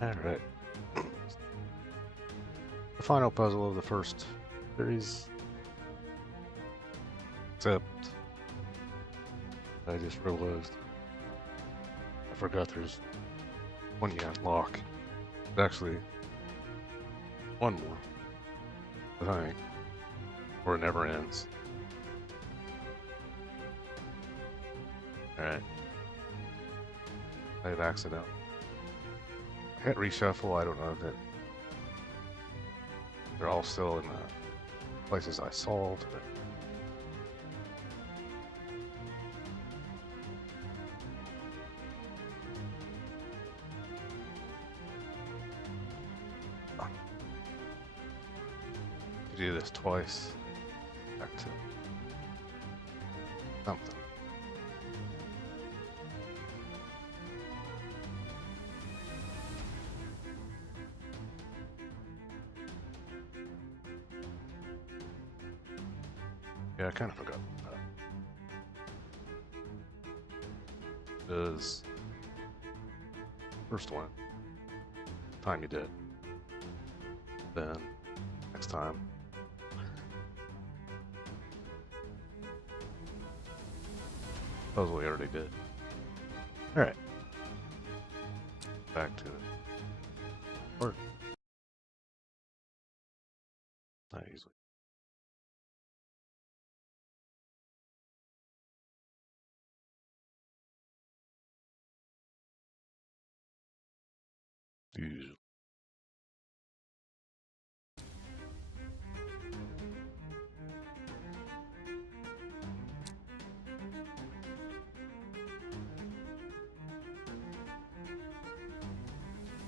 Alright. The final puzzle of the first series. Except, I just realized I forgot there's one you unlock. There's actually one more, I think, or it never ends. Alright. I've accident. I hit reshuffle, I don't know that they're all still in the places I solved, but if you do this twice, back to something. Yeah, I kind of forgot about that. Because first one, time you did. Then next time. Puzzle we already did. Alright. Back to it. Or not easily. Usually.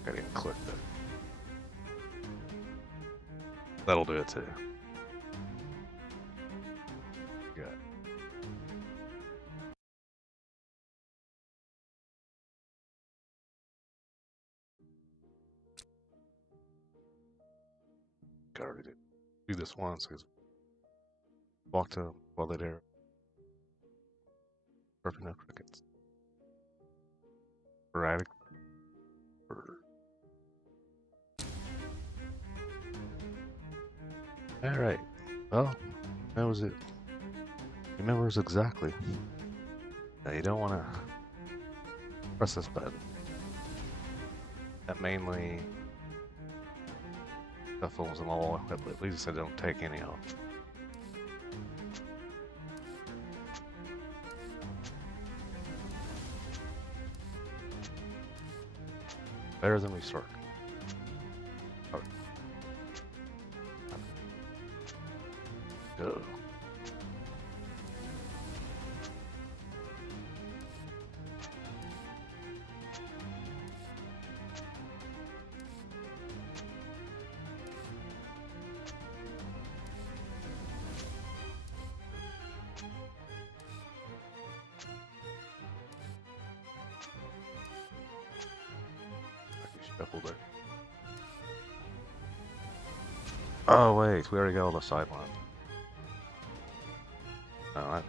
I didn't click that. That'll do it too. Yeah. I already did. Do this once because walk to them while they're there. Perfect no crickets. Sporadic. Alright. Well, that was it. Remembers exactly. Now you don't want to press this button. That mainly shuffles them all, at least I don't take any off. Better than we start. Okay. Go. Shuffle there. Oh wait, we already got all the sideline. No,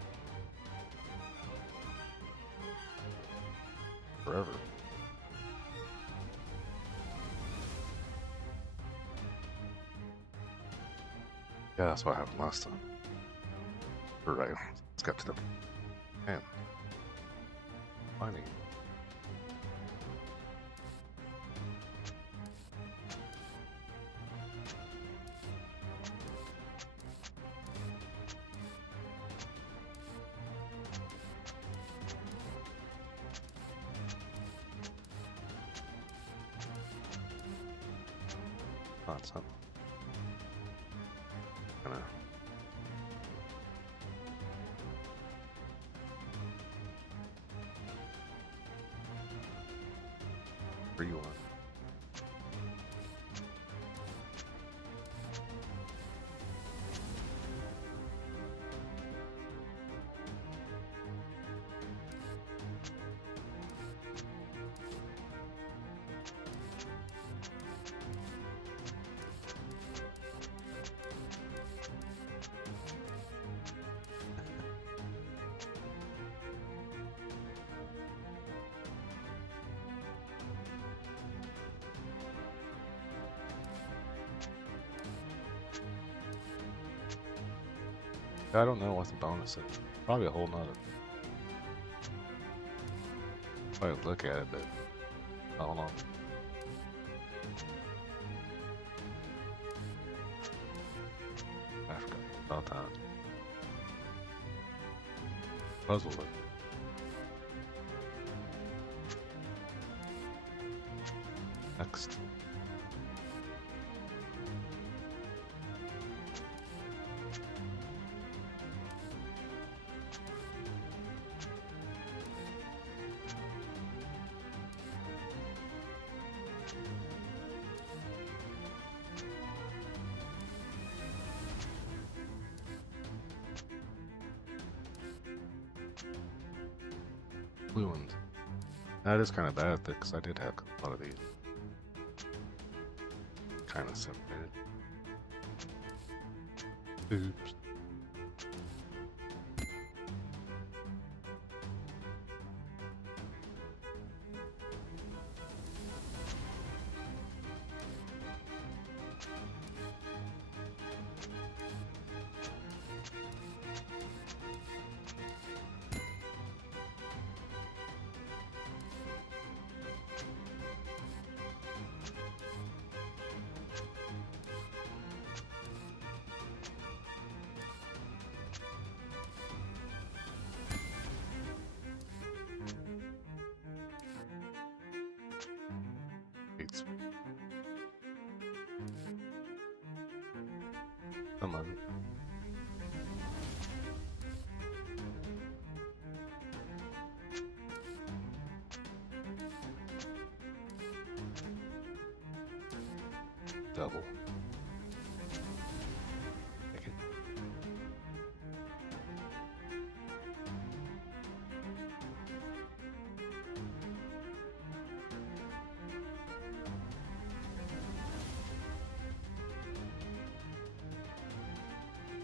forever. Yeah, that's what happened last time. Right, let's get to the end. Finding. Something. Gonna rewind. I don't know what the bonus is. Probably a whole nother. Probably look at it, but I don't know. I forgot about that. Puzzle it. Next. Blue ones. That is kind of bad because I did have a lot of these. Kind of separated. Oops. Some of it. Double. Take it.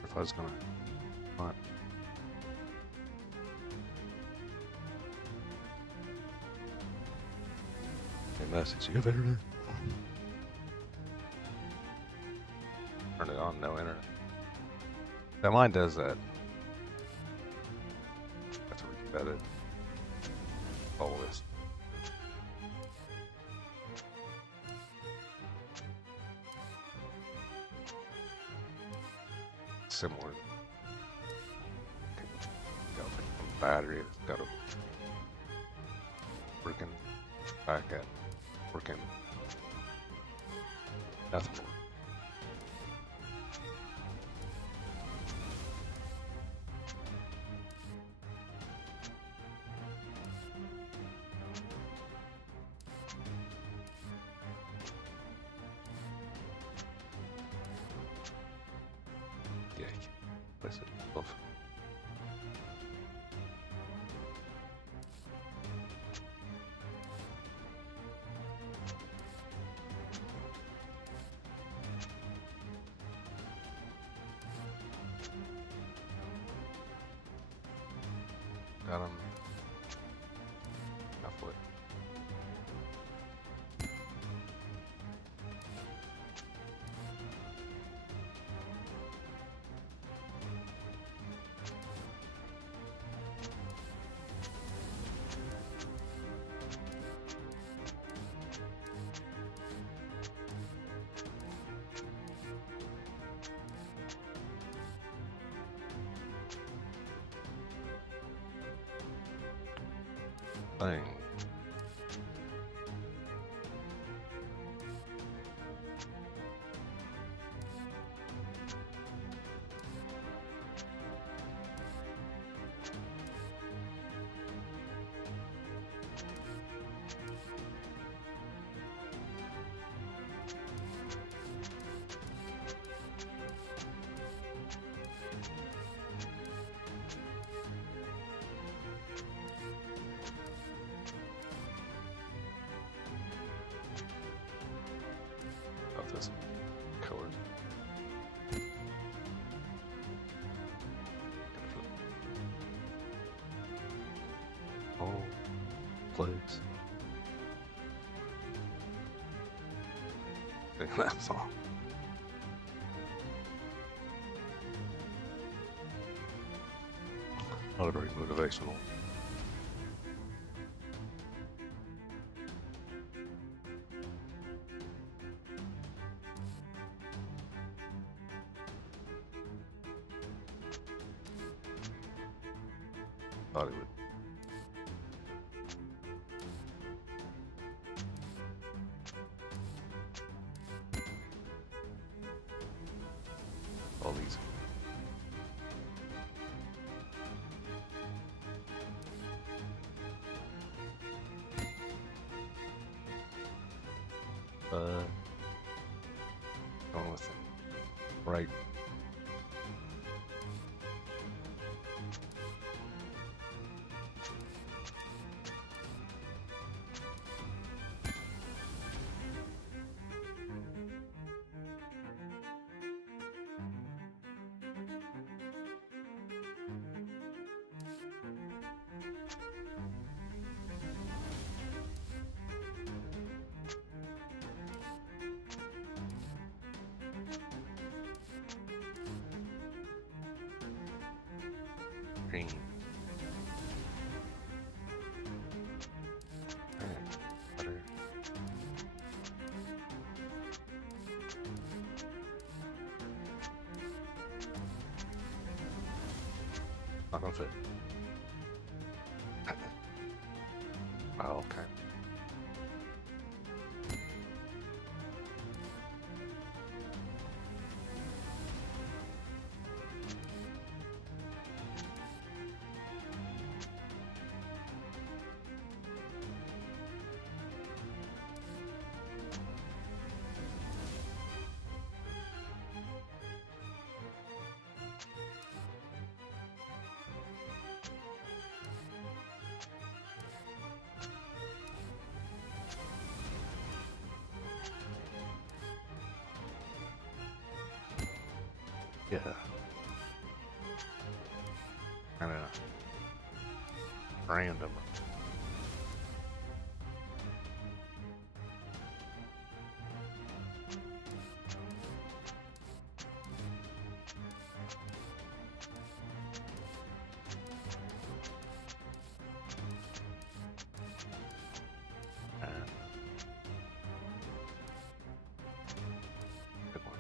If I was gonna, what? A message. You have internet. Turn it on. No internet. That mine does that. That's what we bet it. Always. Similar. Got a battery. It's got a freaking back at freaking nothing more. Yeah, you can place it above. Got him halfway. Thing. Of this colors. Oh, plagues. That's all. Not very motivational. Thought it would. All these. Going with it. Right. Green. Better. Not gonna fit. Oh, okay. Yeah. Kind of random. Good one.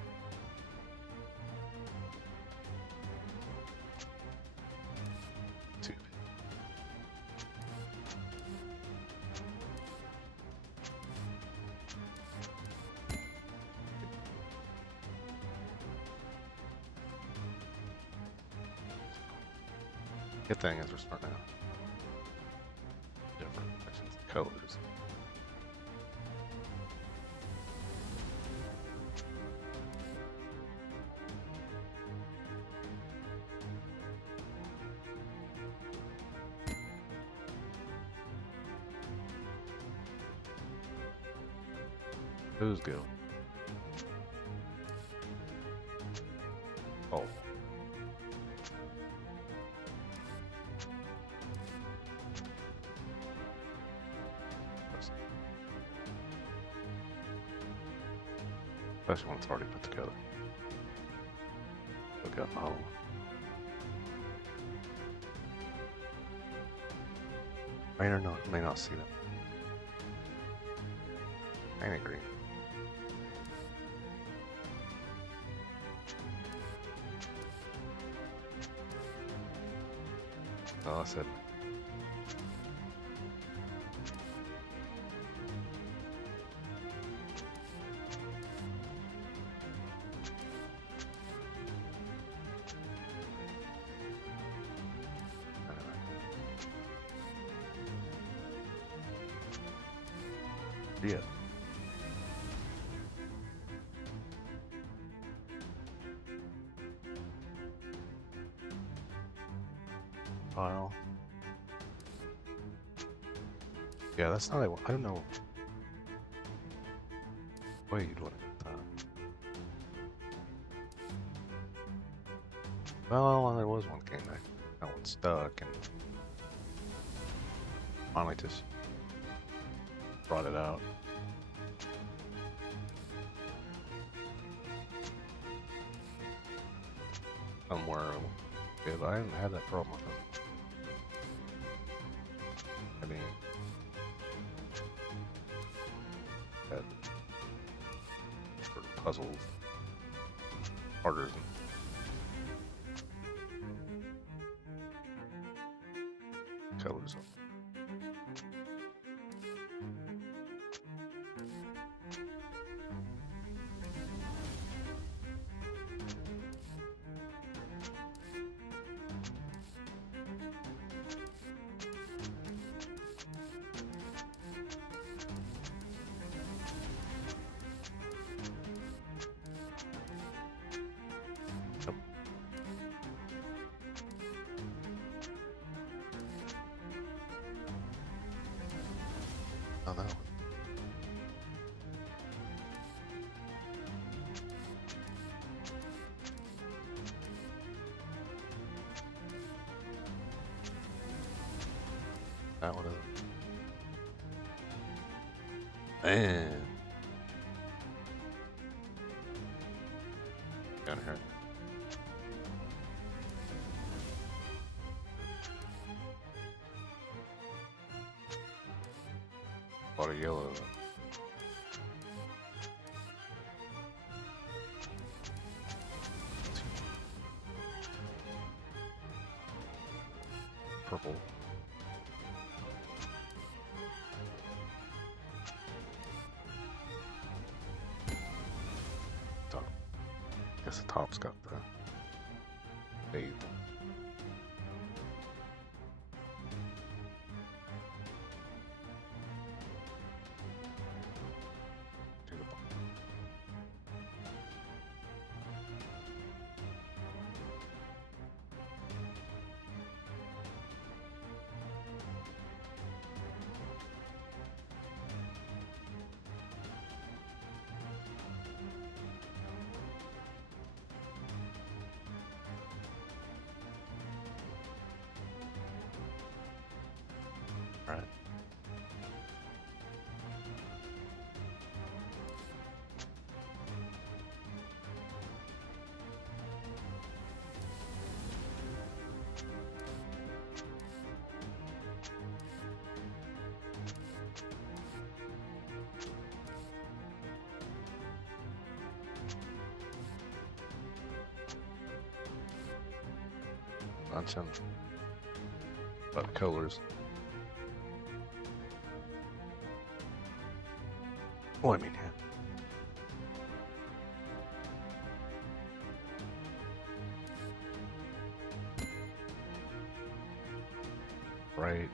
Two. Good thing is we're starting out different sections of colors. Who's good? Oh. Especially when it's already put together. Look up home. May or not, may not see them. I agree. Oh, I said. Yeah. File. Yeah, that's not. I don't know. Wait, what? Well, there was one game that one stuck, and finally just brought it out. Somewhere, because I haven't had that problem with it. puzzles harder than colors. Oh no. That one. Man. Down here. A lot of yellow. Purple. Top. I guess the top's got the fade. Right. Bunch of colors. Oh, I mean, yeah. Right.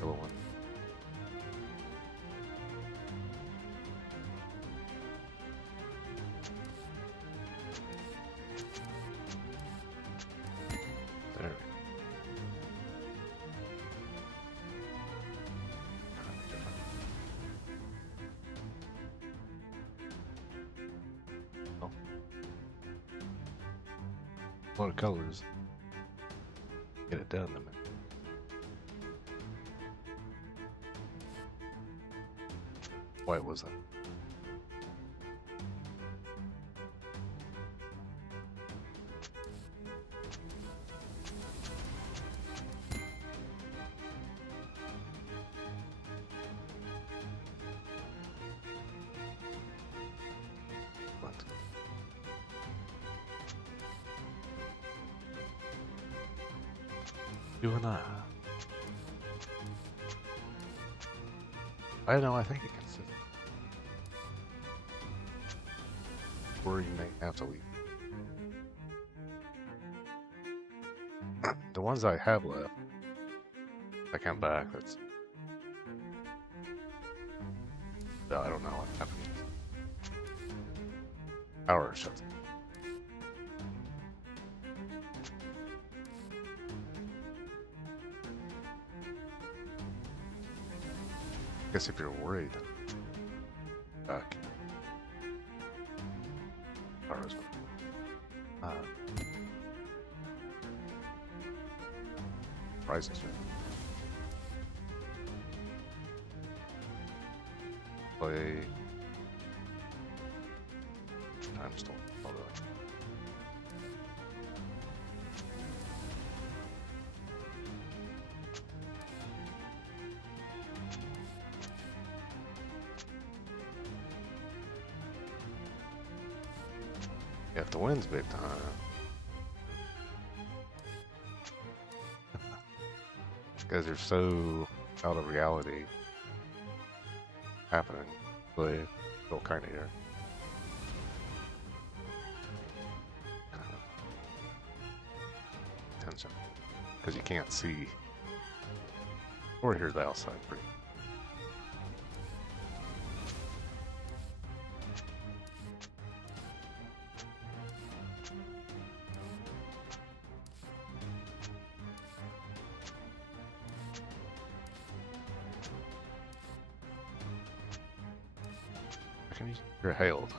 Yellow one. There. Oh. A lot of colors. Get it done, man. White was that? What? You and I know, I think it consists where you may have to leave. The ones I have left, I come back, that's... I don't know what happens. Power shuts. I guess if you're worried, back. Power's Prices. Play. Time still. Although. Yeah, if the wind's big time. Guys are so out of reality happening. They feel kind of here. Tension. Because you can't see or hear the outside pretty. You're hailed.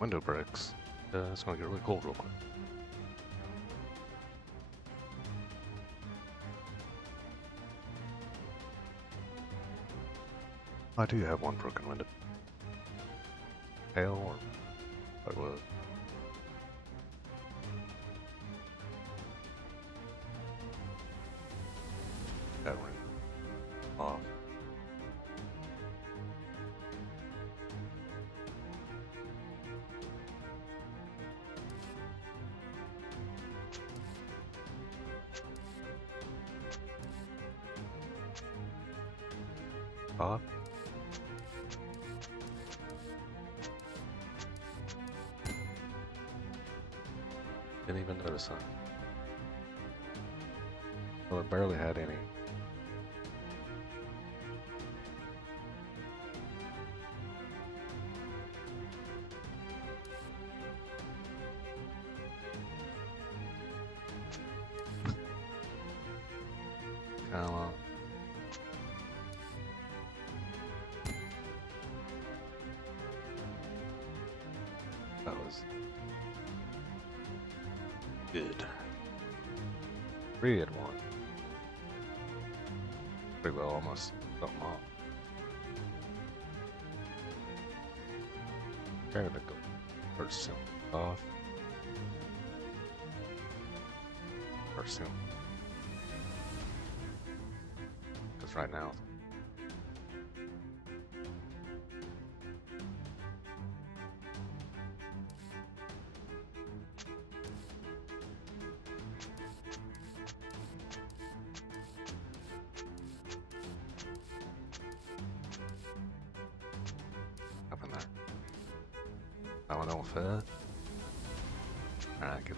Window breaks. It's gonna get really cold real quick. I do have one broken window. Hail or I would. That went off. Bob? Didn't even notice that. Well, it barely had any. Come on. That was good. 3 at 1. Pretty well, almost something off. Trying to go first soon off. First soon. Because right now. Up in there. That one don't fit. Alright, good.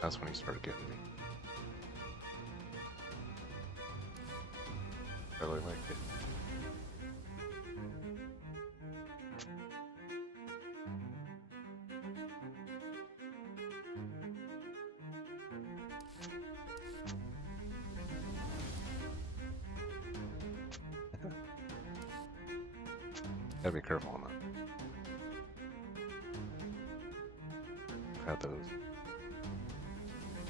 That's when he started getting me. Really like it. Gotta be careful on that. I've had those.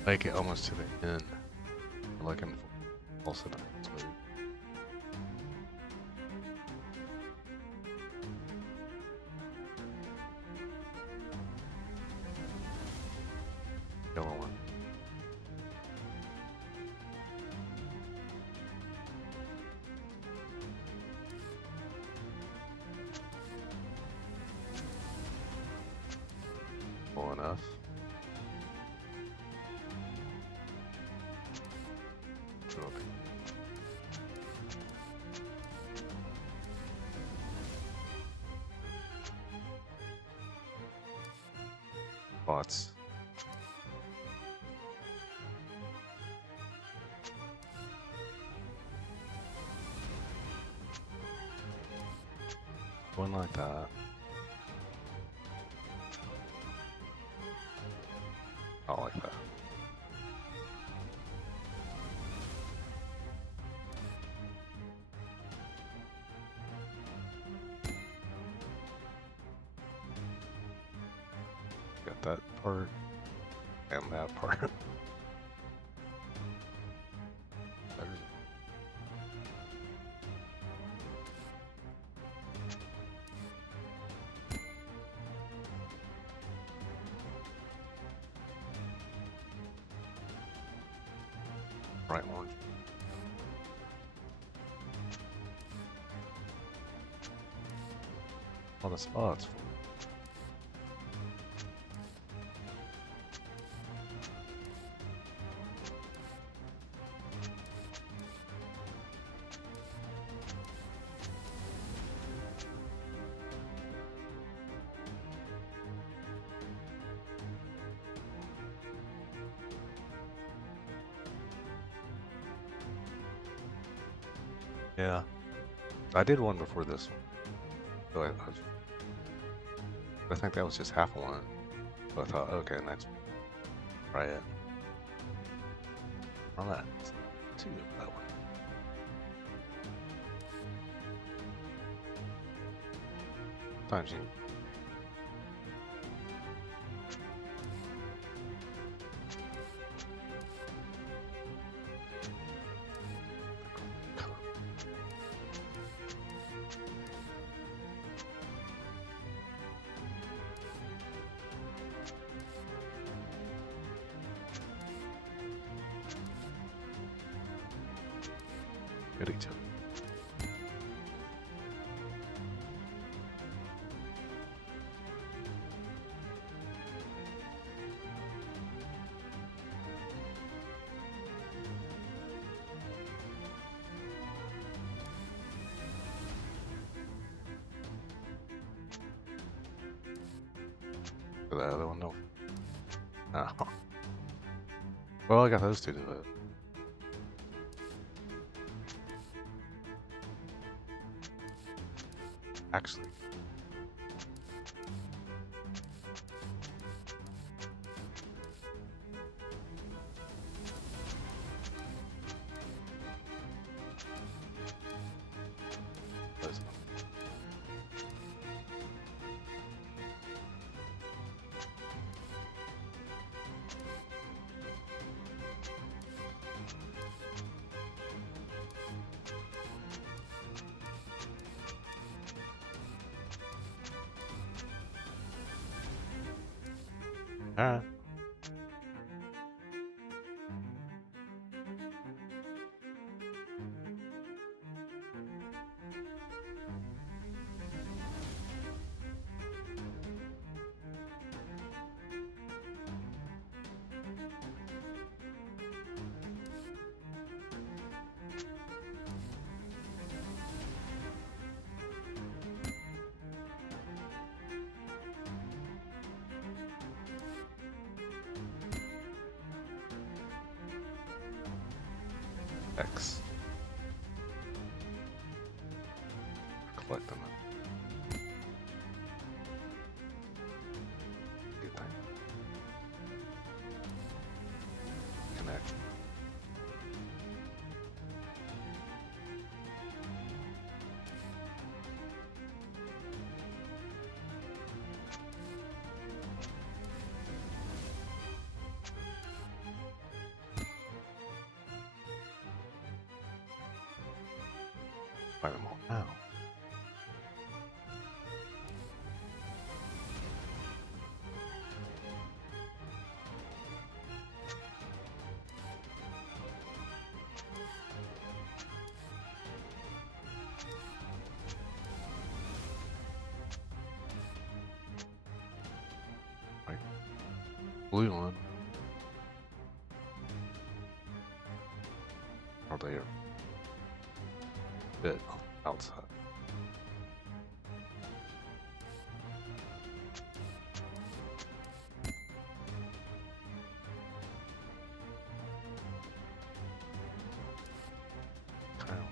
Make it almost to the end. Like in also smooth. Yellow one. Full enough. Bots. Going like that. I like that. Got that part and that part. Bright orange. All the spots. Yeah, I did one before this one. So I think that was just half one. So I thought, okay, next, try it. On that, two of that one. Times you. Good each other. For the other one, no. Oh. Well, I got those two to do it. Actually. Those. Alright. X. Collect them. Good thing. Connect. Find them all now. Right. Blue one. Are they a bit outside? Kind of.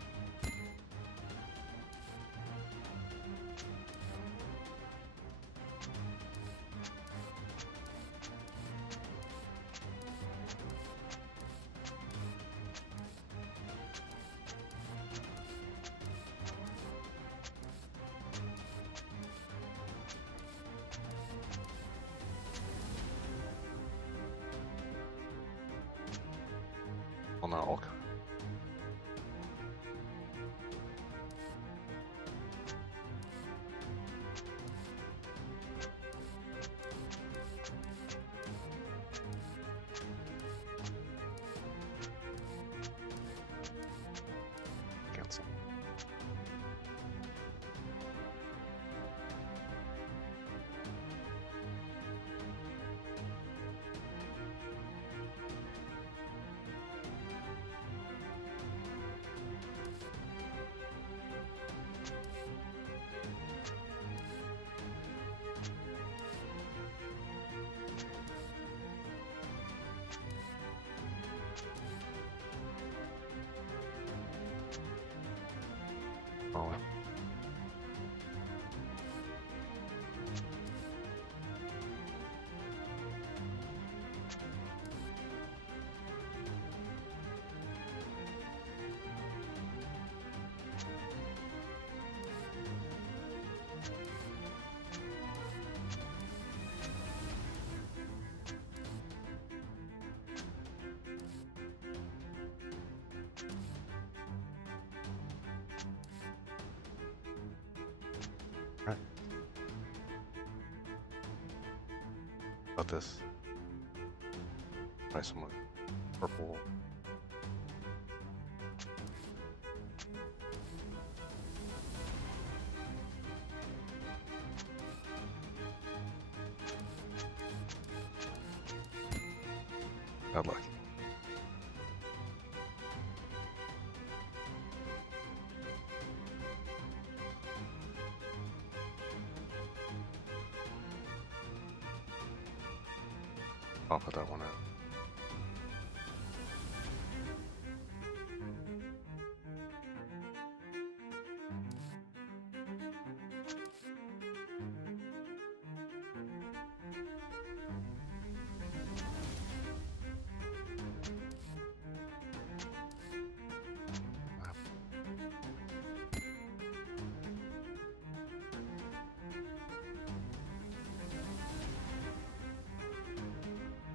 cancel. Oh. Right. About this. Try some purple. Bad luck. I'll put that one out.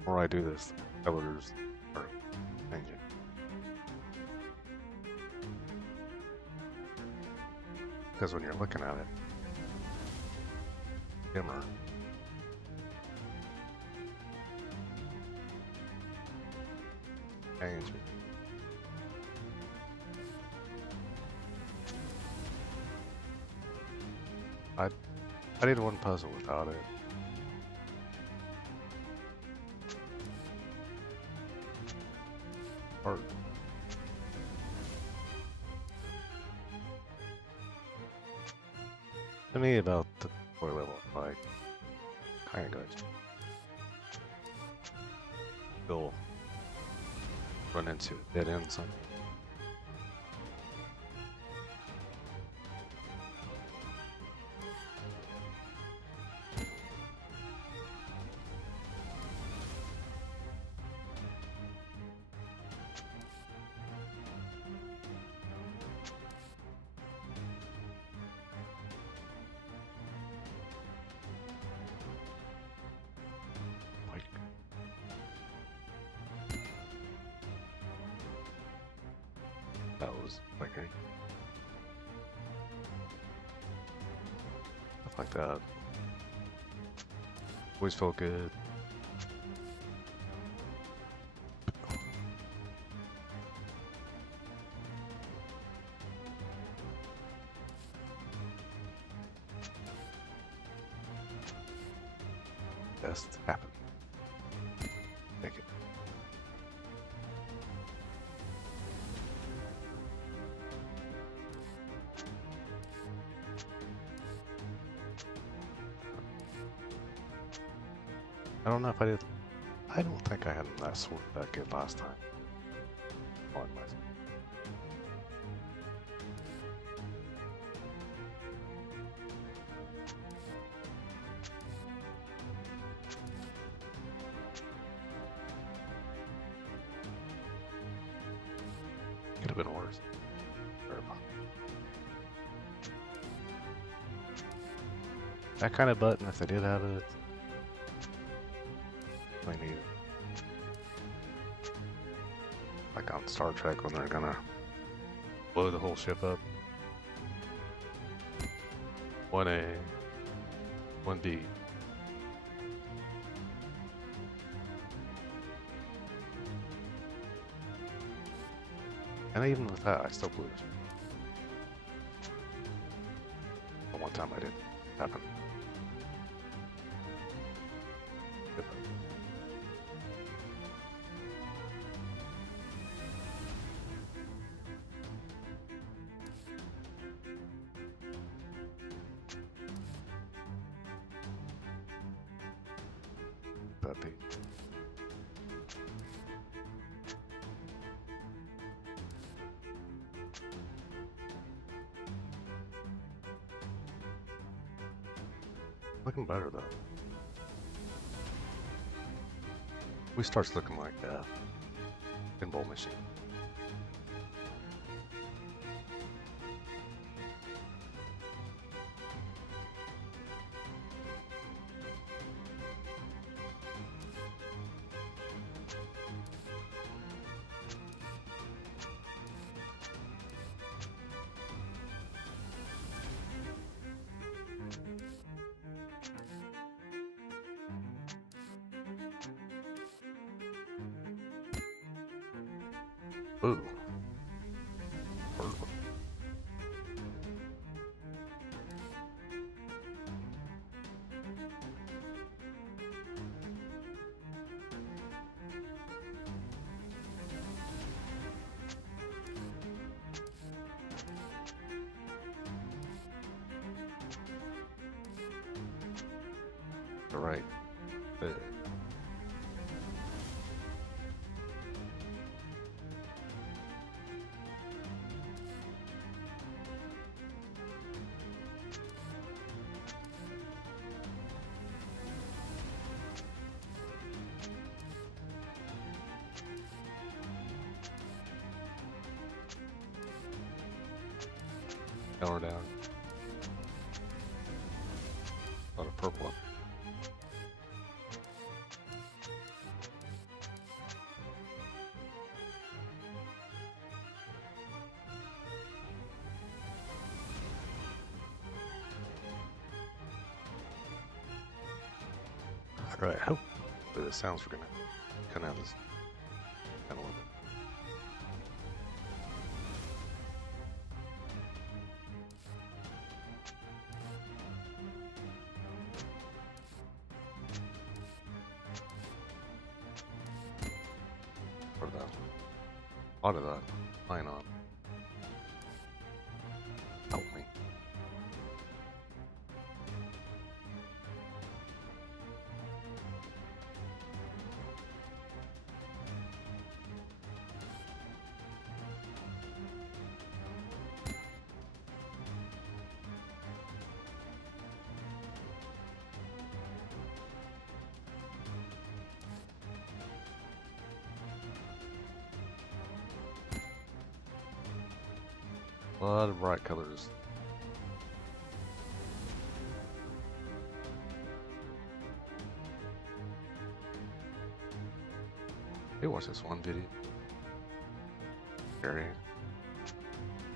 Before I do this, colors are changing. Because when you're looking at it, dimmer. Change it. I did one puzzle without it. Hard. To me, about the toy level, like, kind of good. You'll run into a dead end something. That was flickering. Stuff like that. Always felt good. Best happen. Take it. I don't know if I did. I don't think I had that sword that good last time. On my. Could have been worse. That kind of button, if they did have it, I need it. Like on Star Trek when they're gonna blow the whole ship up. 1A, 1B. And even with that, I still blew it. one time I did happen. Yep. Puppy. Looking better though. We starts looking like a pinball machine. Ooh. Horrible. All right. Power down. A lot of purple. Alright, I hope that the sounds are gonna come out as kind of a little bit. Or that. A lot of that. Line on. Help me. A lot of bright colors. Hey, watch this one video. Scary.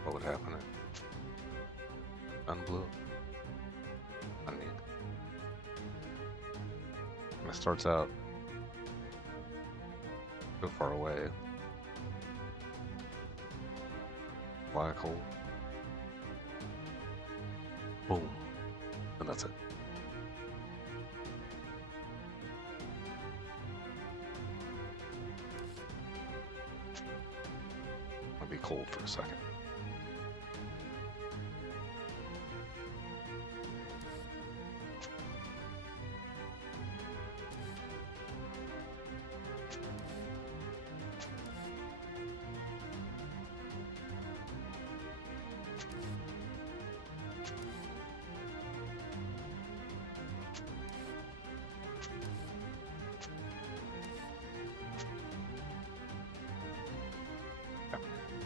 What would happen if sun blew up? I mean, when it starts out so far away, black hole, boom, and that's it. I'll be cold for a second.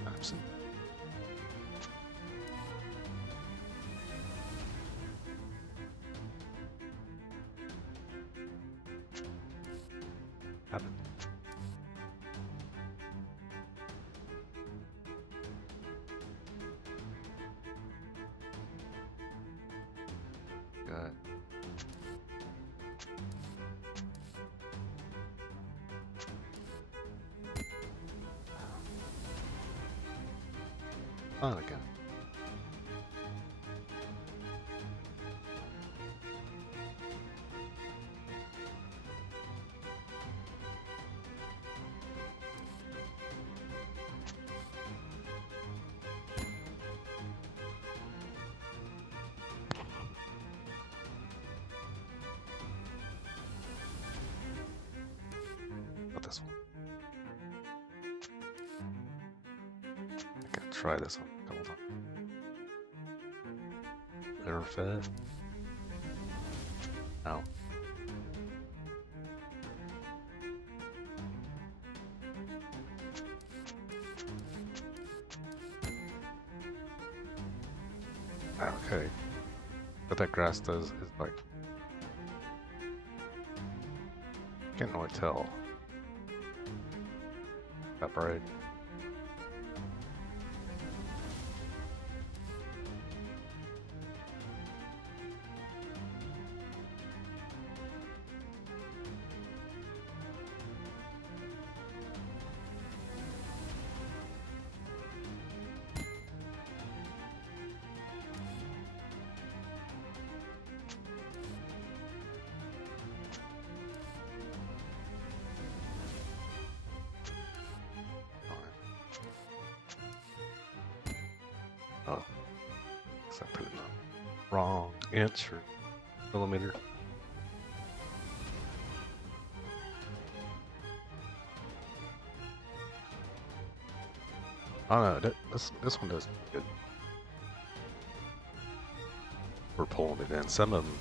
Absent. Happen. Good. On again. try this one a couple times. They're fed. No. Okay. What that grass does is like, can't really tell. That bright. Oh, guess I put in the wrong answer. Millimeter. I don't know. This one does good. We're pulling it in. Some of them,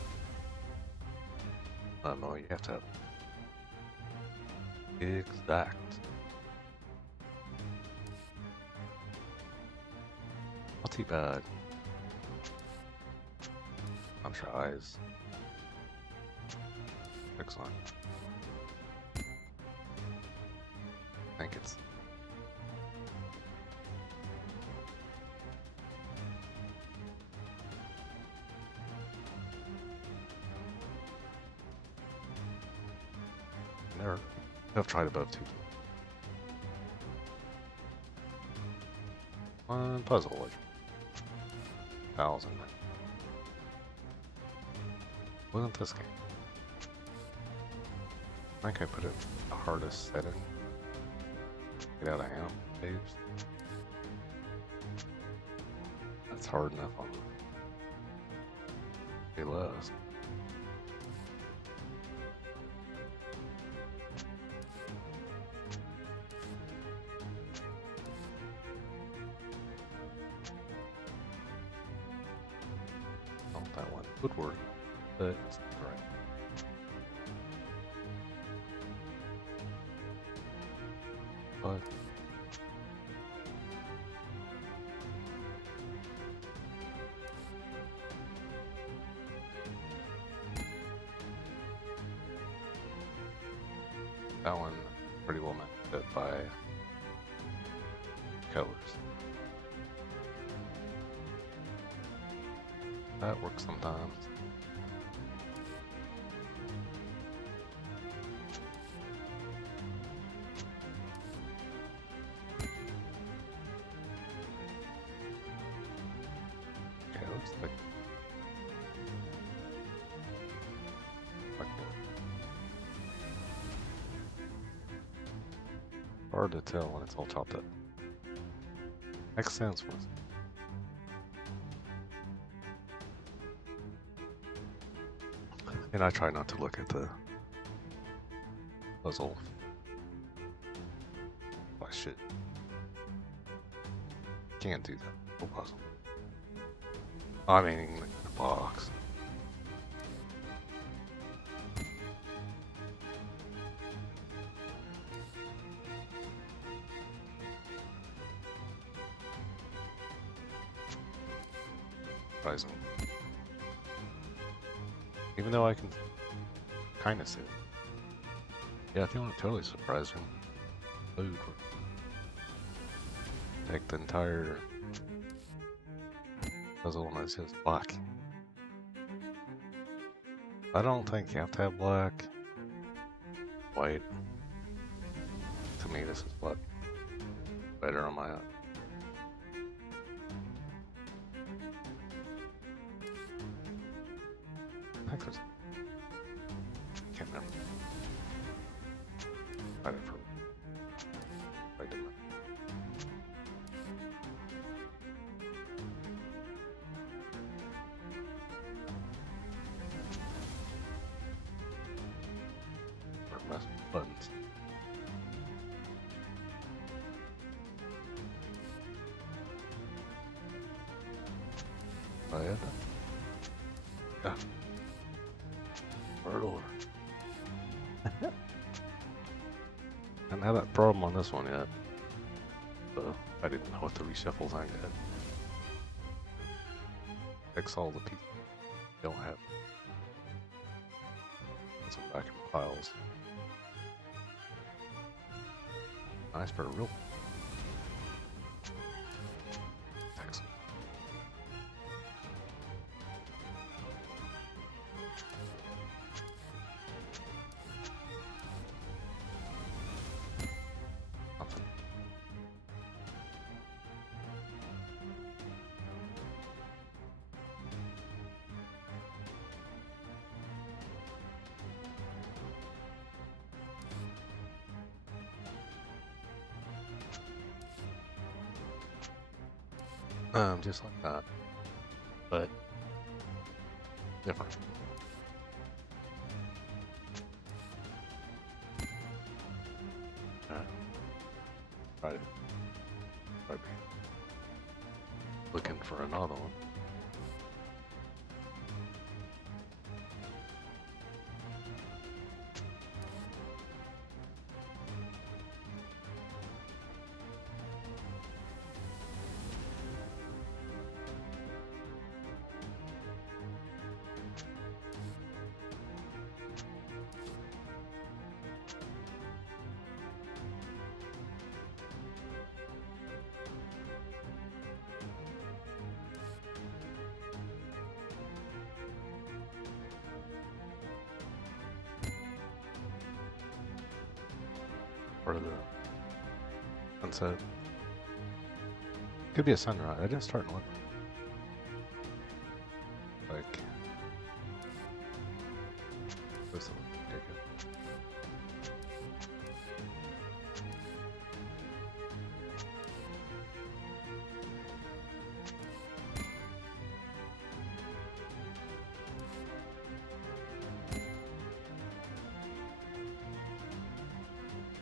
I don't know. You have to have exact. Not too bad. I'm sure eyes. Excellent. I think it's. I've tried above 2. One puzzle. 1,000. Wasn't this game? I think I put it the hardest setting. Get out of hand, babes. That's hard enough on be less. That one would work, but it's not right. But that one pretty well met by colors. That works sometimes. Okay, looks like hard to tell when it's all chopped up. Makes sense was. And I try not to look at the puzzle. I should. Can't do that. The puzzle. I mean, the box. Surprising. Even though I can kind of see it. Yeah, I think it totally surprising. Food. Take the entire puzzle and it's just black. I don't think you have to have black. White. To me, this is what better on my eye. I think there's. Can't remember. I didn't prove. I didn't. Or mess with buttons. Right. Yeah. Murder. Haven't had that problem on this one yet. So I didn't know what the reshuffle thing did. Fix all the pieces you don't have. Put them back in piles. Nice for a real. Excellent. Nothing. Just like that, but different. Right. Right. Looking for another one. Part of the sunset. Could be a sunrise. I didn't start to look like this.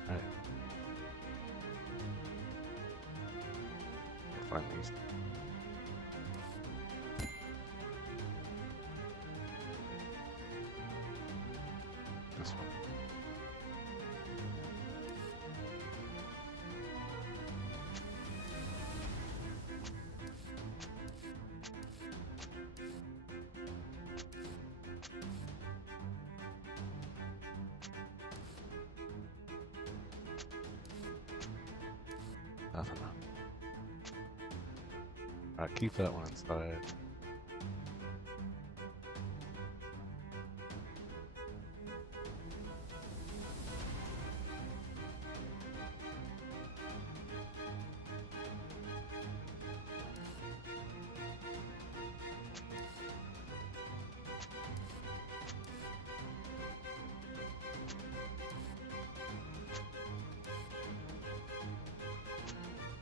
Alright. Find these. This one. Nothing. Alright, keep that one inside.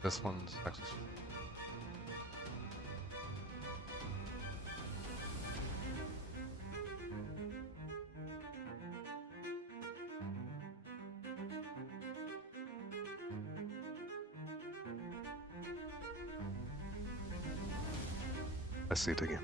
This one's actually. I see it again.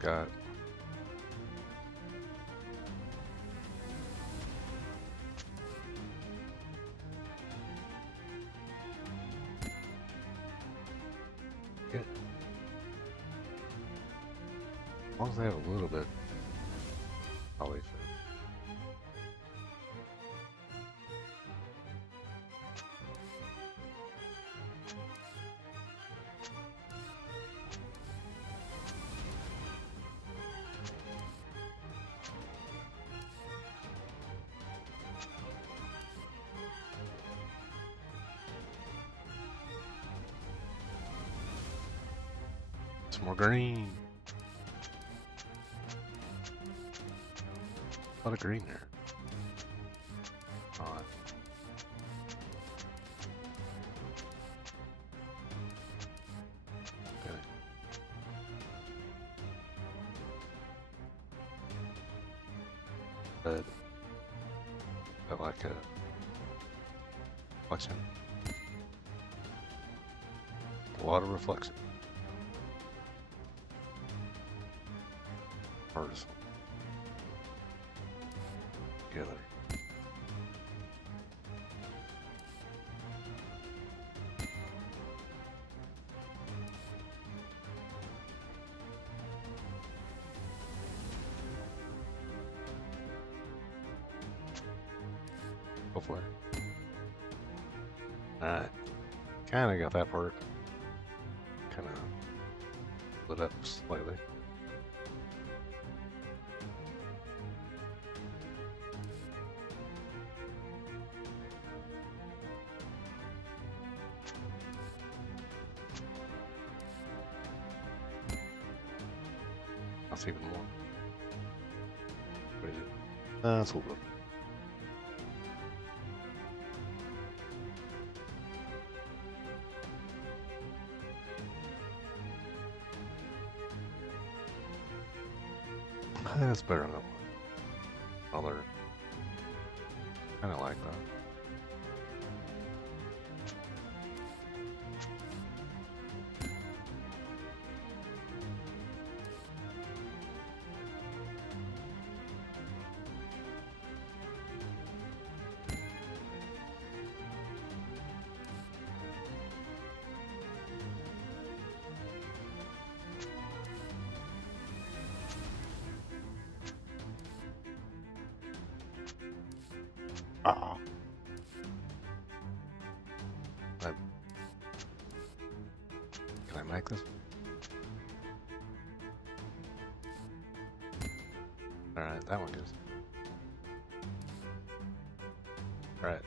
Got good. As long as they have a little bit, probably fit. Some more green. A lot of green there. On. Okay. Red. I like a reflection. A lot of reflection. Artisan. Together. Hopefully. Alright. Kinda got that part. Kinda lit up slightly. That's even more. What is it? That's a little bit. That's better than other. Kind of like that. Ah. Can I make this? Alright, that one goes. Alright.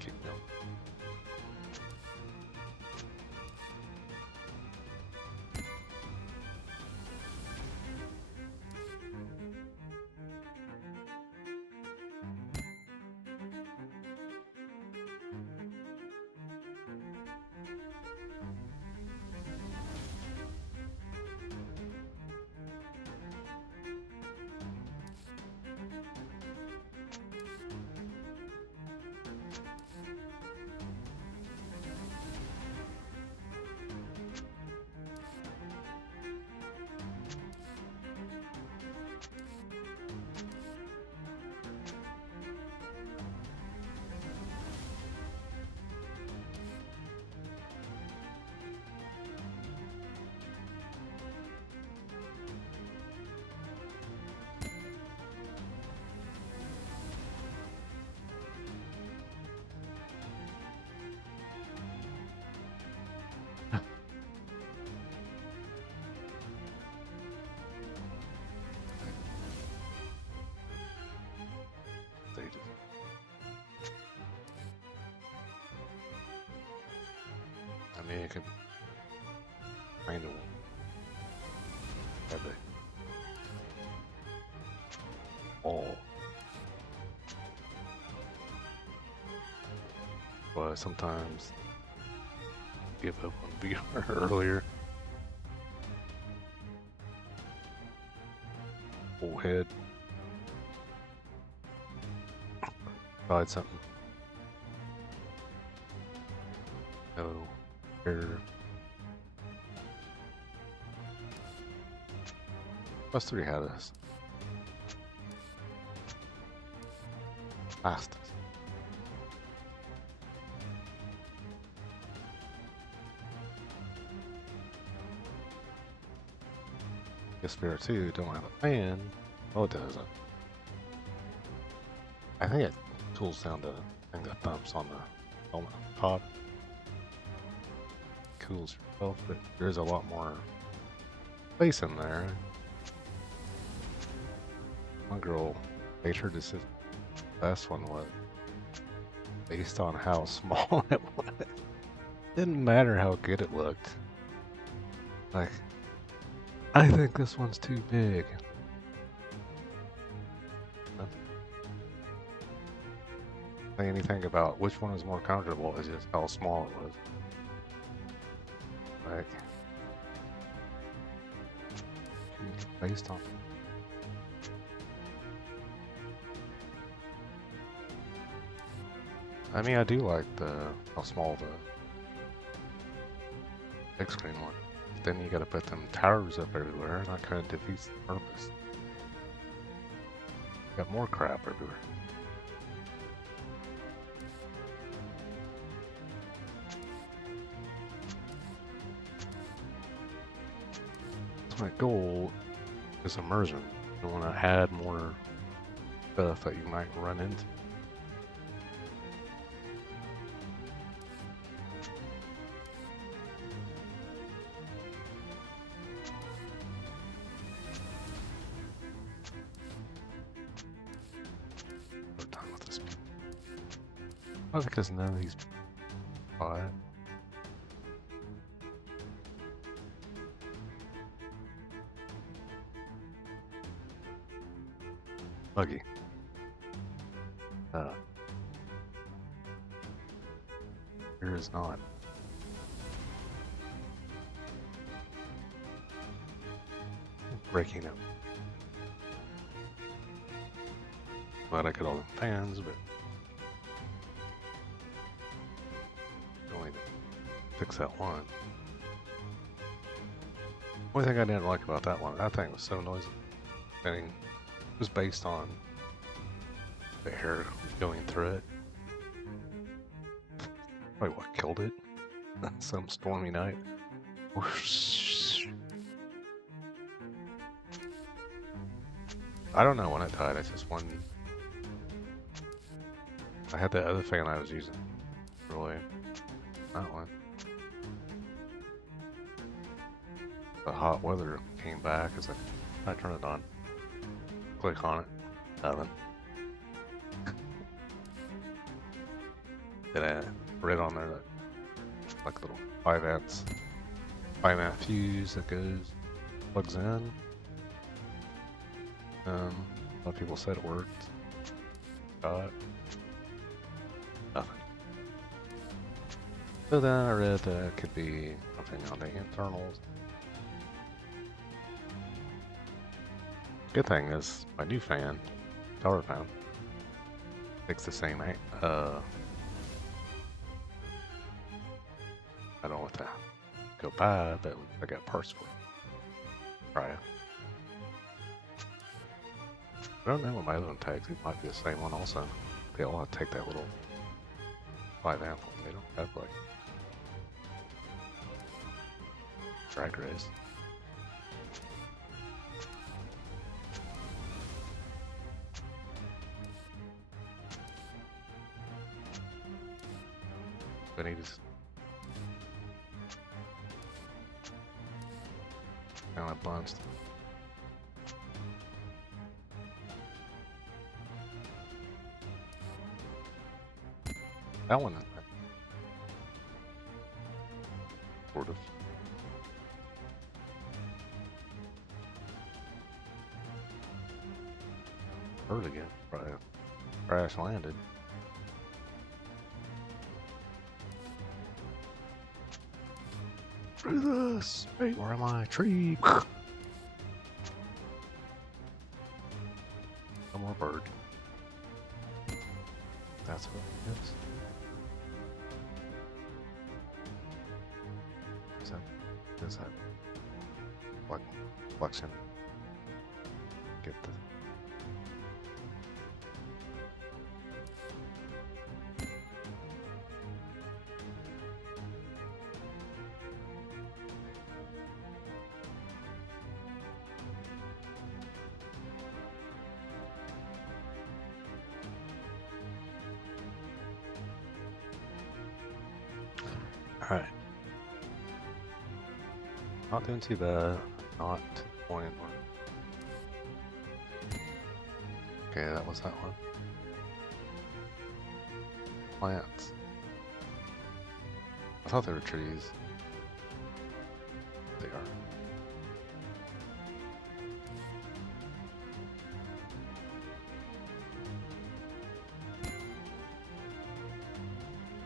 Keep going. Stages. I mean, it could kind of have it all, but sometimes give up on VR earlier. Full head. Tried something. No error. Plus 3 had us. Fastest. Guess VR2 don't have a fan. Oh, it doesn't. I think it cools down to, I think the thumps on the on top. Cools yourself, but there's a lot more space in there. One girl made her decision. Last one was based on how small it was. Didn't matter how good it looked. Like, I think this one's too big. Say anything about which one is more comfortable is just how small it was. Like, based on. I mean, I do like how small the big screen one. Then you gotta put them towers up everywhere, and that kind of defeats the purpose. Got more crap everywhere. So my goal is immersion. You want to add more stuff that you might run into. Probably because none of these buy it. Buggy. Here is not. Breaking up. Glad I got all the fans, but only fix that one. Only thing I didn't like about that one, that thing was so noisy. It was based on the hair going through it. Probably what killed it. Some stormy night. I don't know when it died. It's just one. I had the other fan I was using. Really, that one. The hot weather came back as I turned it on. Click on it. Nothing. Then I read on there that like a little 5 amp fuse that plugs in. A lot of people said it worked. Got it. Nothing. So then I read that it could be something on the internals. Good thing is my new fan, tower fan, takes the same. I don't want to go buy, but I got parts for it. Try it. I don't know what my other one takes. It might be the same one also. They all take that little 5 amp one. They don't have like drag race. I need to kind of bunched. That one, sort of. Heard again. Crash landed. Through this! Wait, where am I? Tree! No more bird. That's what it is. Is that flexion? Get the Alright. Not doing too bad. Not to the point where... Okay, that was that one. Plants. I thought they were trees. They are.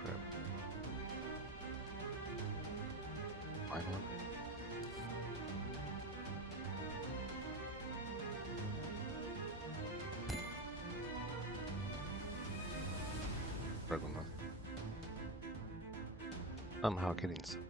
Crap. Find one. Struggling with. Somehow getting some.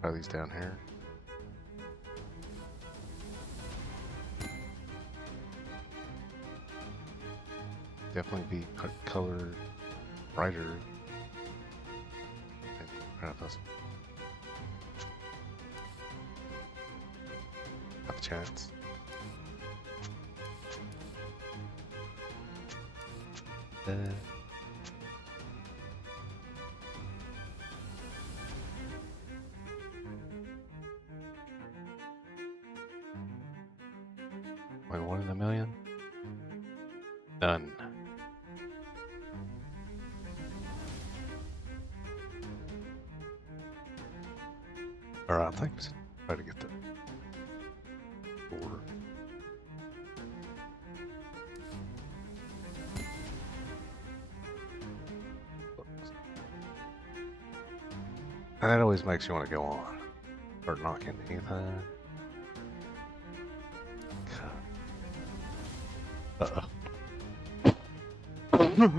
Try these down here. Definitely be colored brighter. Grab those. Have a chance. Wait, 1 in a million? None. Alright, I think we should try to get the border. And that always makes you want to go on. Start knocking anything. Uh-oh. Man.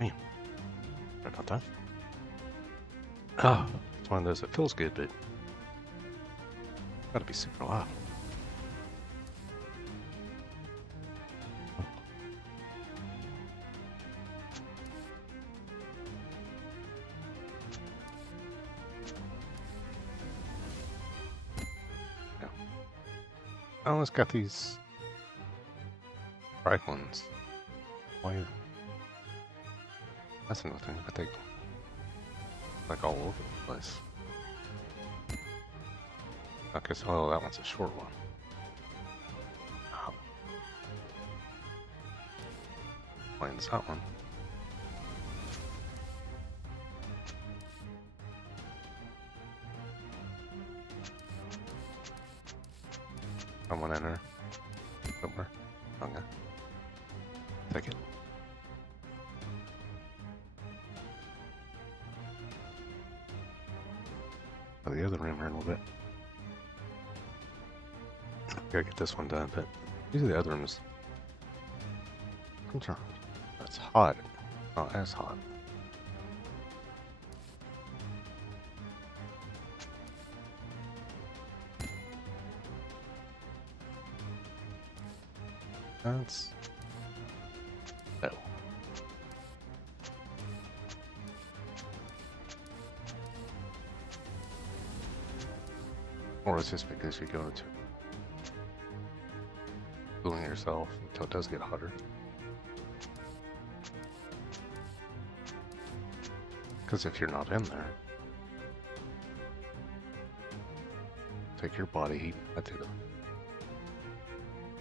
Sorry about that. Oh, it's one of those that feels good, but gotta be super loud. Yeah. I almost got these bright ones. Why? That's another thing. I think like all over the place. Okay, so oh, that one's a short one. Oh. Explains that one. Someone in there. Somewhere. Okay. Take it. Oh, the other room here a little bit. Gotta get this one done, but these are the other rooms. That's hot. Not as hot. That's... No. Or it's just because you go into cooling yourself until it does get hotter. Because if you're not in there, take your body heat, I do the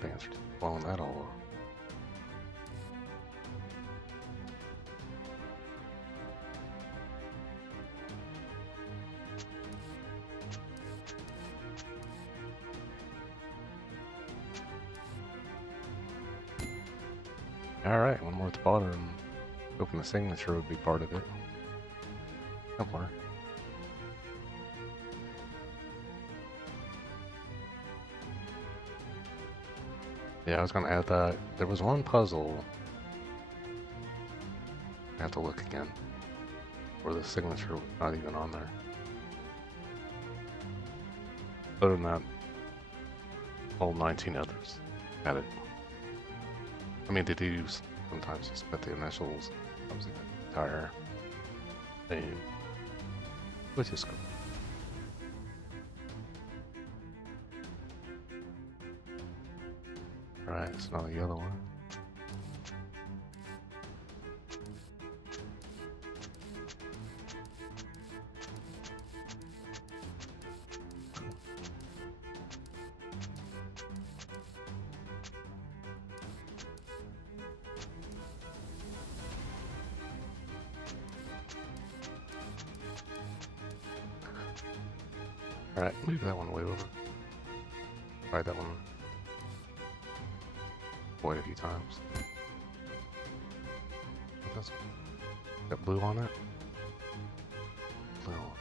fans are blowing that all off. Alright, one more at the bottom. Hoping the signature would be part of it. Somewhere. Yeah, I was gonna add that. There was one puzzle. I have to look again. Where the signature was not even on there. Other than that, all 19 others had it. I mean, they do sometimes just put the initials. Sometimes the entire thing. which is cool. Alright, it's not the other one. Alright, move that one way over. Try that one. Wait a few times. This one. Got blue on it? Blue on.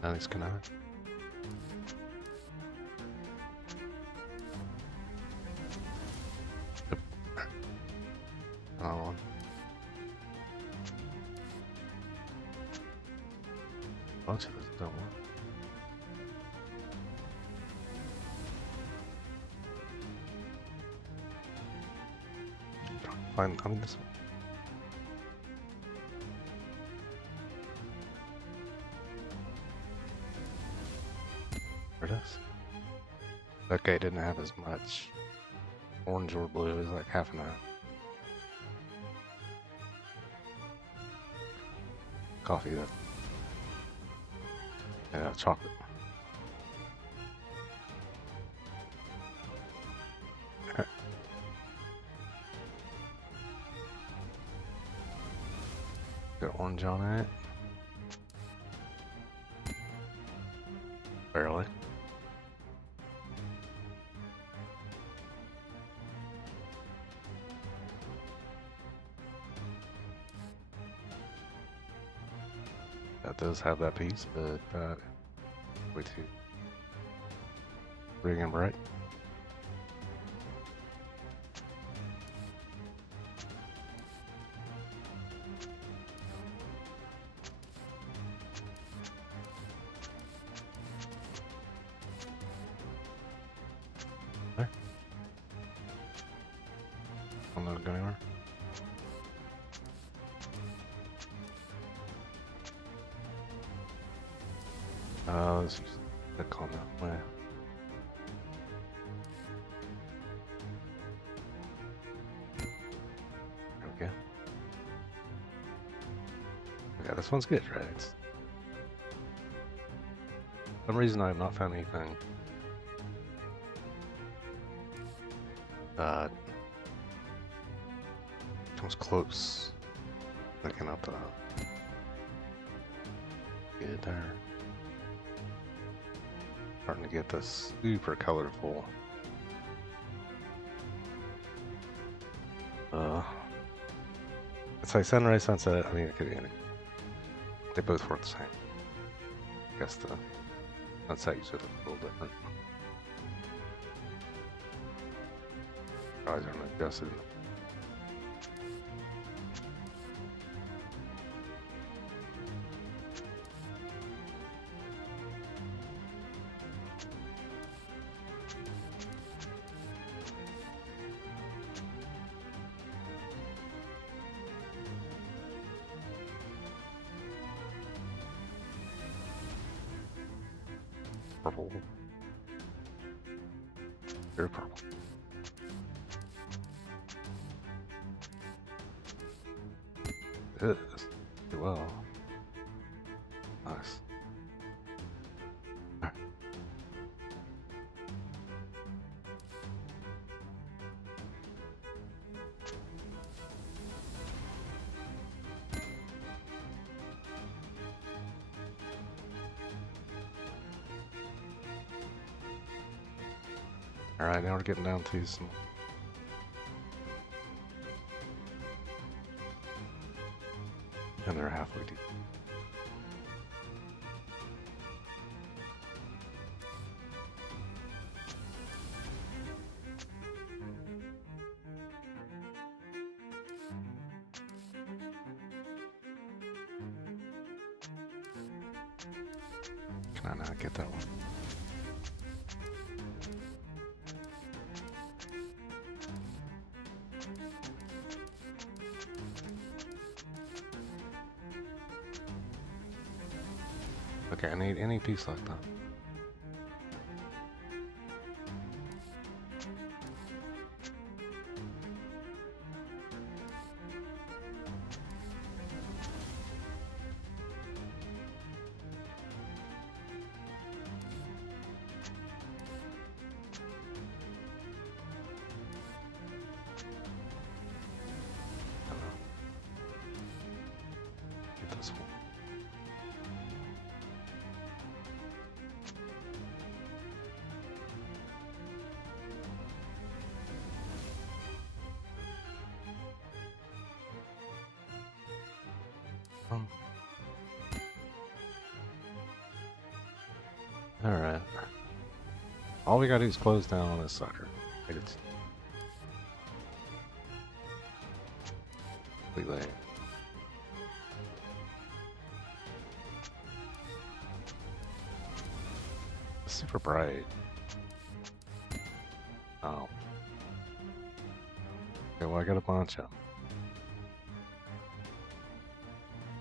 Now he's gonna. Yep. Another one. Bunch of this don't work. I mean this one. There it is. Okay, it didn't have as much orange or blue. It was like half and half. Coffee though. Yeah, chocolate. Got orange on it. Barely. That does have that piece, but way too big and bright. There. I'm not going anywhere. Let's use the comment. Way. There we go. Yeah, this one's good, right? It's... For some reason I have not found anything that comes close. Looking up good there. Starting to get this super colorful. It's like sunrise, sunset. I mean, it could be anything. They both work the same. I guess the sunset usually look a little different. Eyes aren't adjusted. Purple. Very purple. It is. Pretty well. Nice. Alright, now we're getting down to some And they're halfway deep. Can I not get that one? Okay, I need any piece like that. Get this one. Alright. All we gotta do is close down on this sucker. It's completely. It's super bright. Oh. Okay, well I got a bunch of them.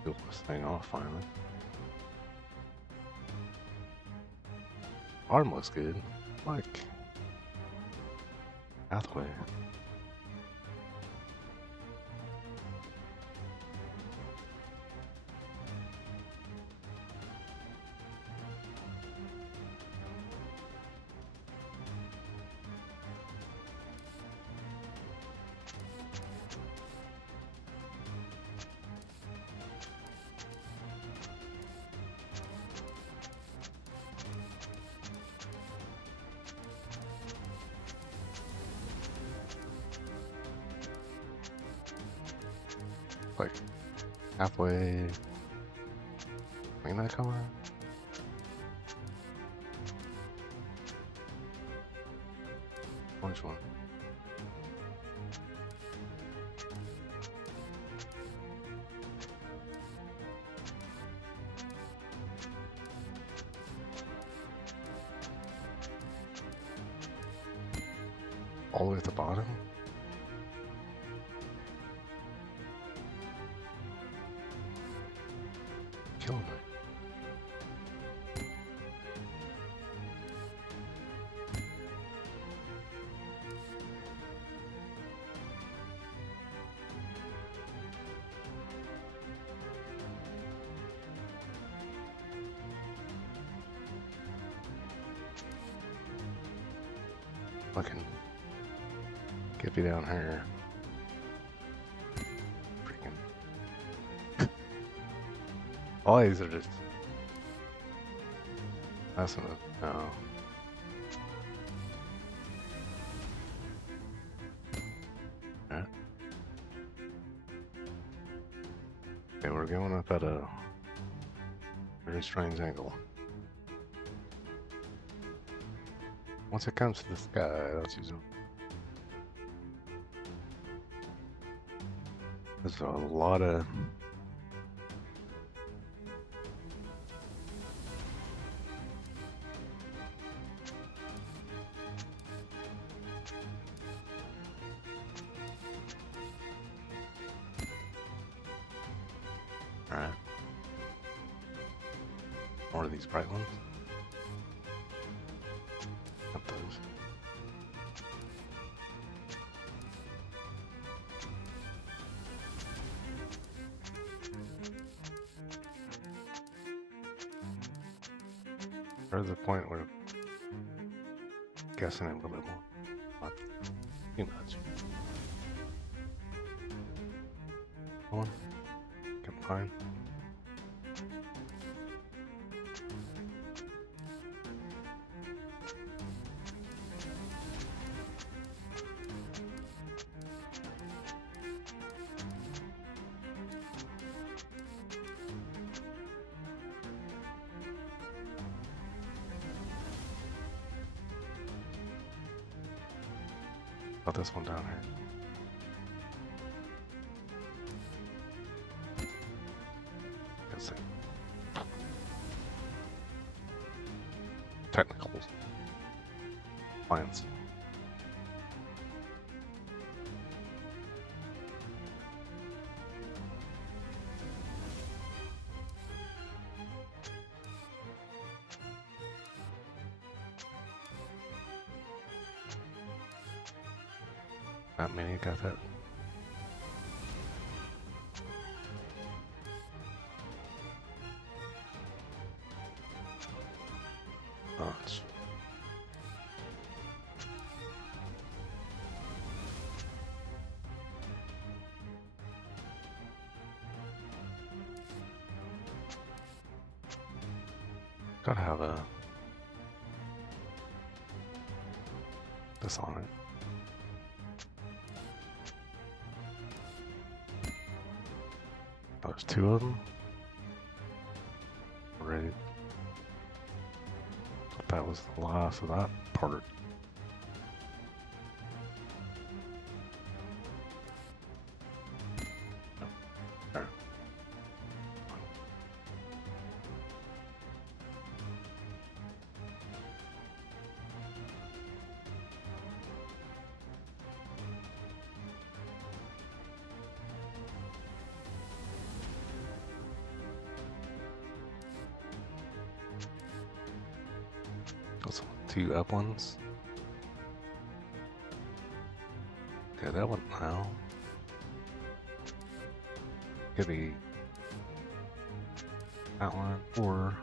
Peel this thing off finally. Arm looks good. Like pathway. Like halfway. Ain't that coming? Which one? All the way at the bottom? Killing it. Fucking get me down here. Freaking. All these are just messing with. No. Alright. Okay, we're going up at a very strange angle. Once it comes to the sky, let's use them. There's a lot of Alright. More of these bright ones. Not those. Or the point where I'm guessing it a little bit more. Not too much. Come on. Fine. About this one down here. Let's see. Technical plans. Not many got that. Oh, it's gotta have a this on it. Oh, there's two of them. Right. That was the last of that part. There. Those two up ones. Okay, that one now. Could be that one or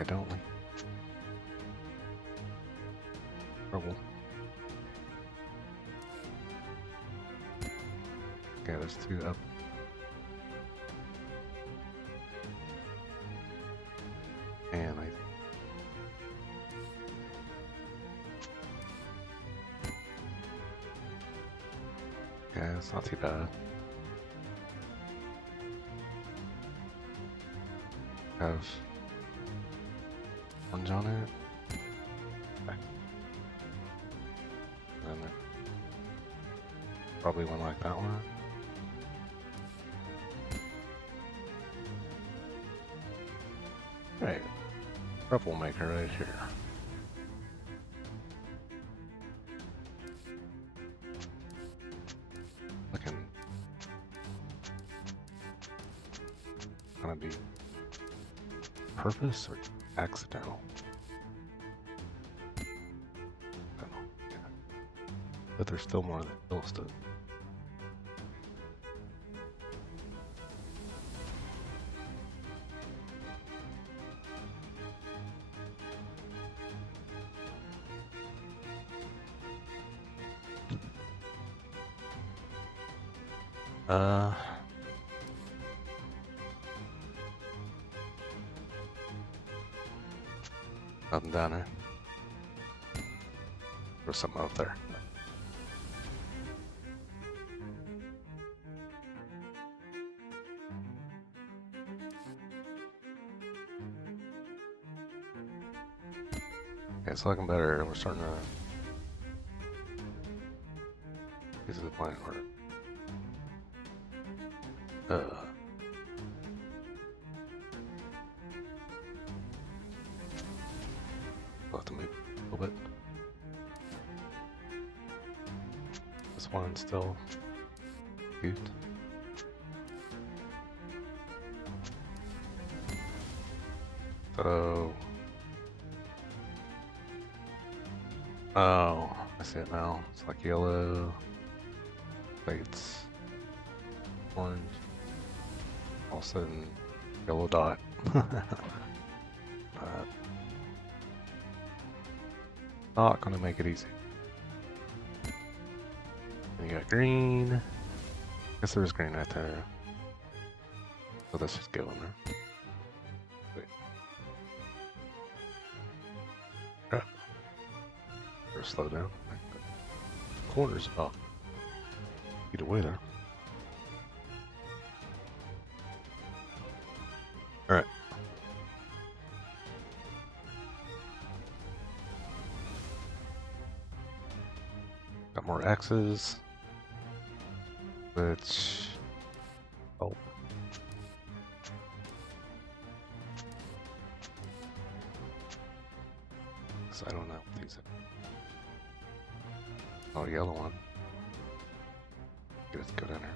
okay, don't we? Trouble. Okay, there's two up. And yeah, it's not too bad. Have orange on it. Okay. And then probably one like that one. Right, troublemaker right here. Looking gonna be purpose or accidental? I don't know. Yeah. But there's still more than illustrated. Nothing down there. There's something up there. Okay, it's looking better. We're starting to get to the point where we'll have to move a little bit. This one's still cute. So, oh, I see it now. It's like yellow, plates, orange, all of a sudden yellow dot. Not gonna make it easy. And you got green. Guess there's green right there. So let's just go in there. Wait. Yeah. Or slow down. Corner's about feet away there. Alright. Got more X's. Which... Oh. So I don't know what these are. Oh, yellow one. Let's go down here.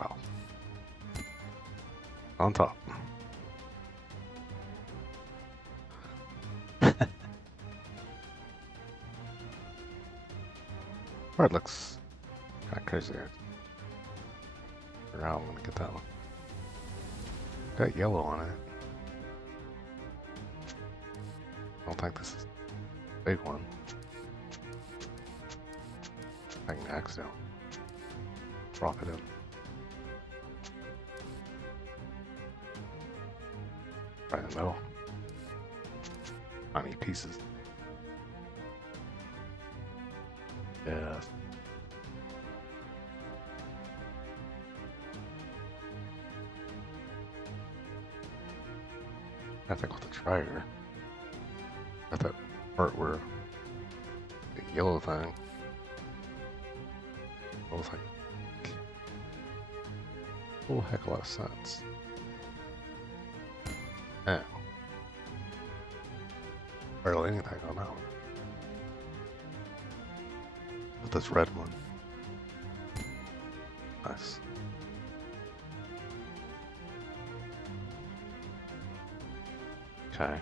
Wow. On top. It looks kind of crazy. Around, I'm gonna get that one. Got yellow on it. I don't think this is a big one. I can accidentally drop it in. Right in the middle. Tiny pieces. Yeah. I think with the threre. Got that part where the yellow thing. Yellow thing. Oh, heck, a lot of sense. Yeah. Barely anything on that one. But this red one. Nice. Okay.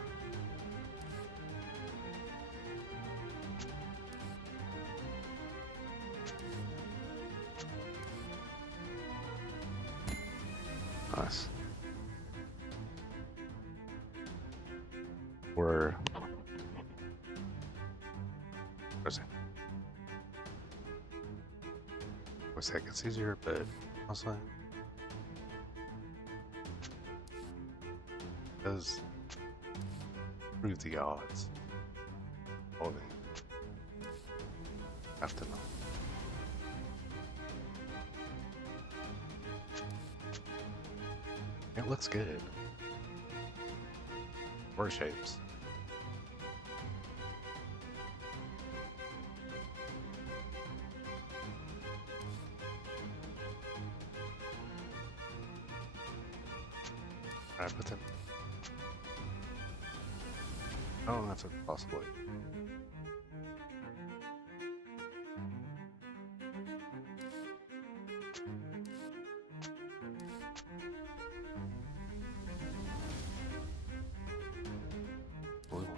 Nice. Where is it? I wish that gets easier, but honestly, does prove the odds. Oh, they have to know. It looks good. More shapes. Alright, but then I don't know if it's possible. Blue one.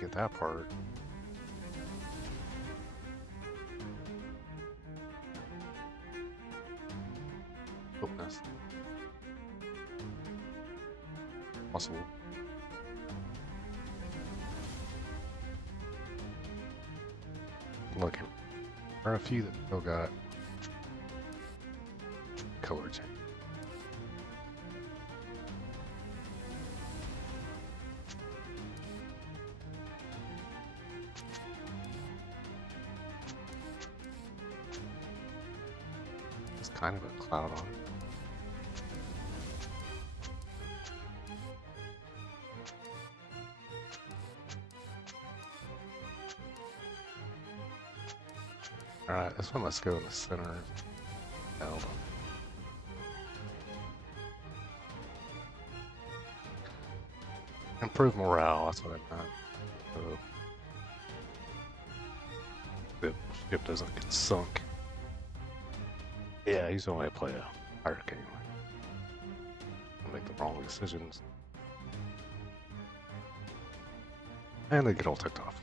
Get that part. Oh, that's possible. Look, there are a few that still got color change. It's kind of a cloud on it. Alright, this one, let's go in the center. Held. Improve morale, that's what I meant. So the ship doesn't get sunk. Yeah, he's only a player. Pirate anyway. Make the wrong decisions. And they get all ticked off.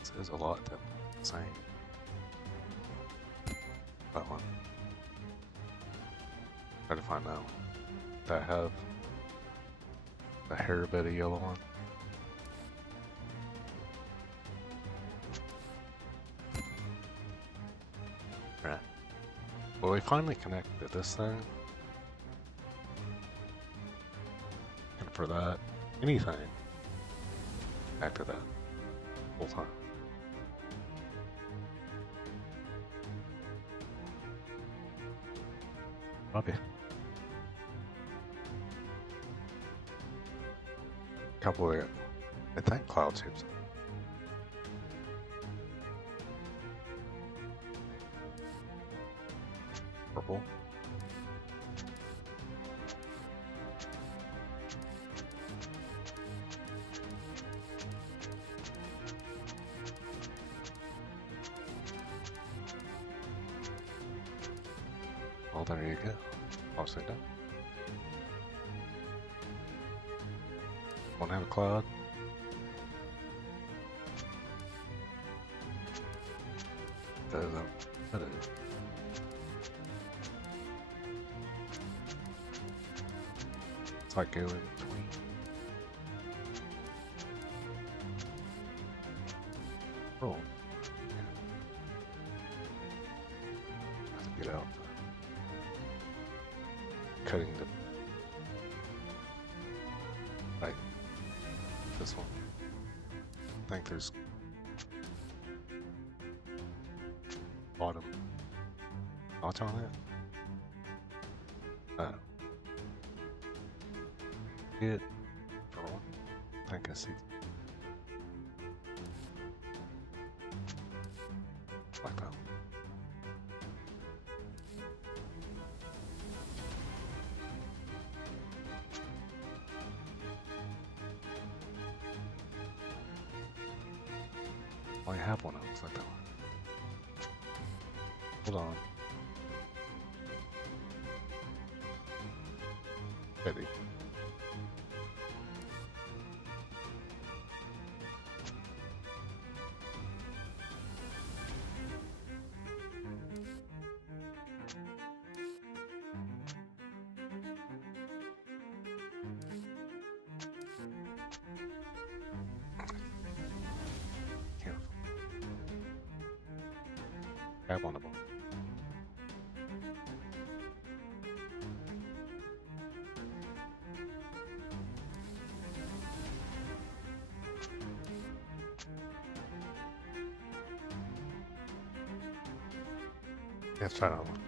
This is a lot to say. That one. Try to find that one. That have the hair bit of yellow on. Well, we finally connected this thing. And for that, anything after that, full time. Copy. Couple of, I think, cloud tubes. Purple. Well, there you go. Upside down. Won't have a cloud. That is. It's like go in between. Oh. Let's get out. Cutting the right. This one. I think there's bottom notch on it. It for one. I think I see. Like that. I have one else like that one. Hold on. Ready. I have one of them. Let's try that one.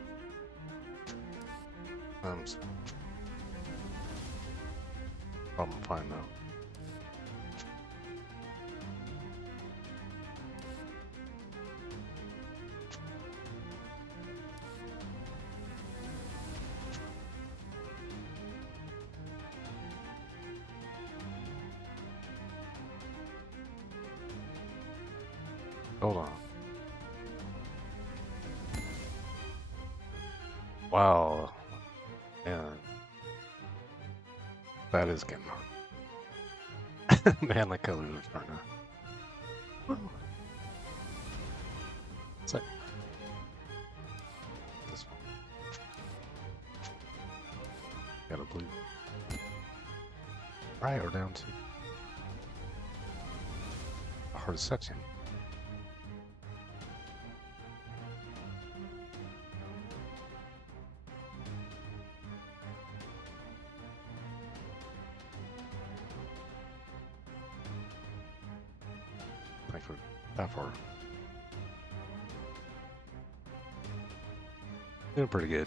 Problem fine now. Hold on. Wow. Man. That is getting hard. Man, the colors are starting to... It's like... This one. Got a blue. Right, or down to... a hard section. For that far. Doing pretty good.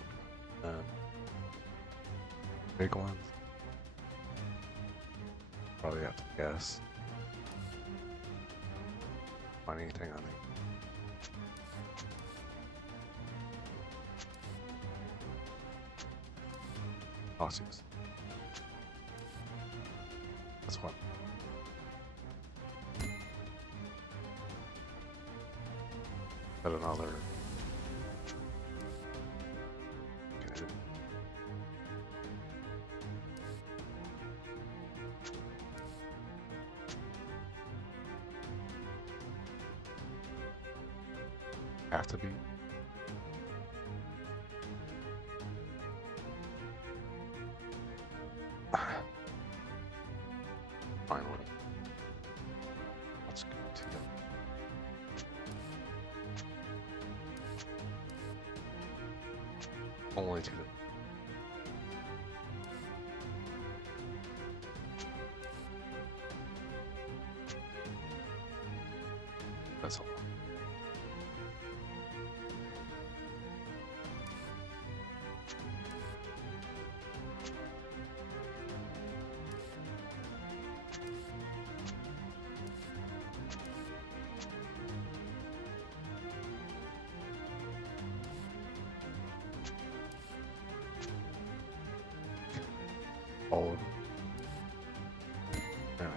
Big ones. Probably have to guess. Find anything on it. Aussies. That's what. Got another. Okay. Have to be. Finally. Let's go to them. Only to the that's all. All of them. Yeah.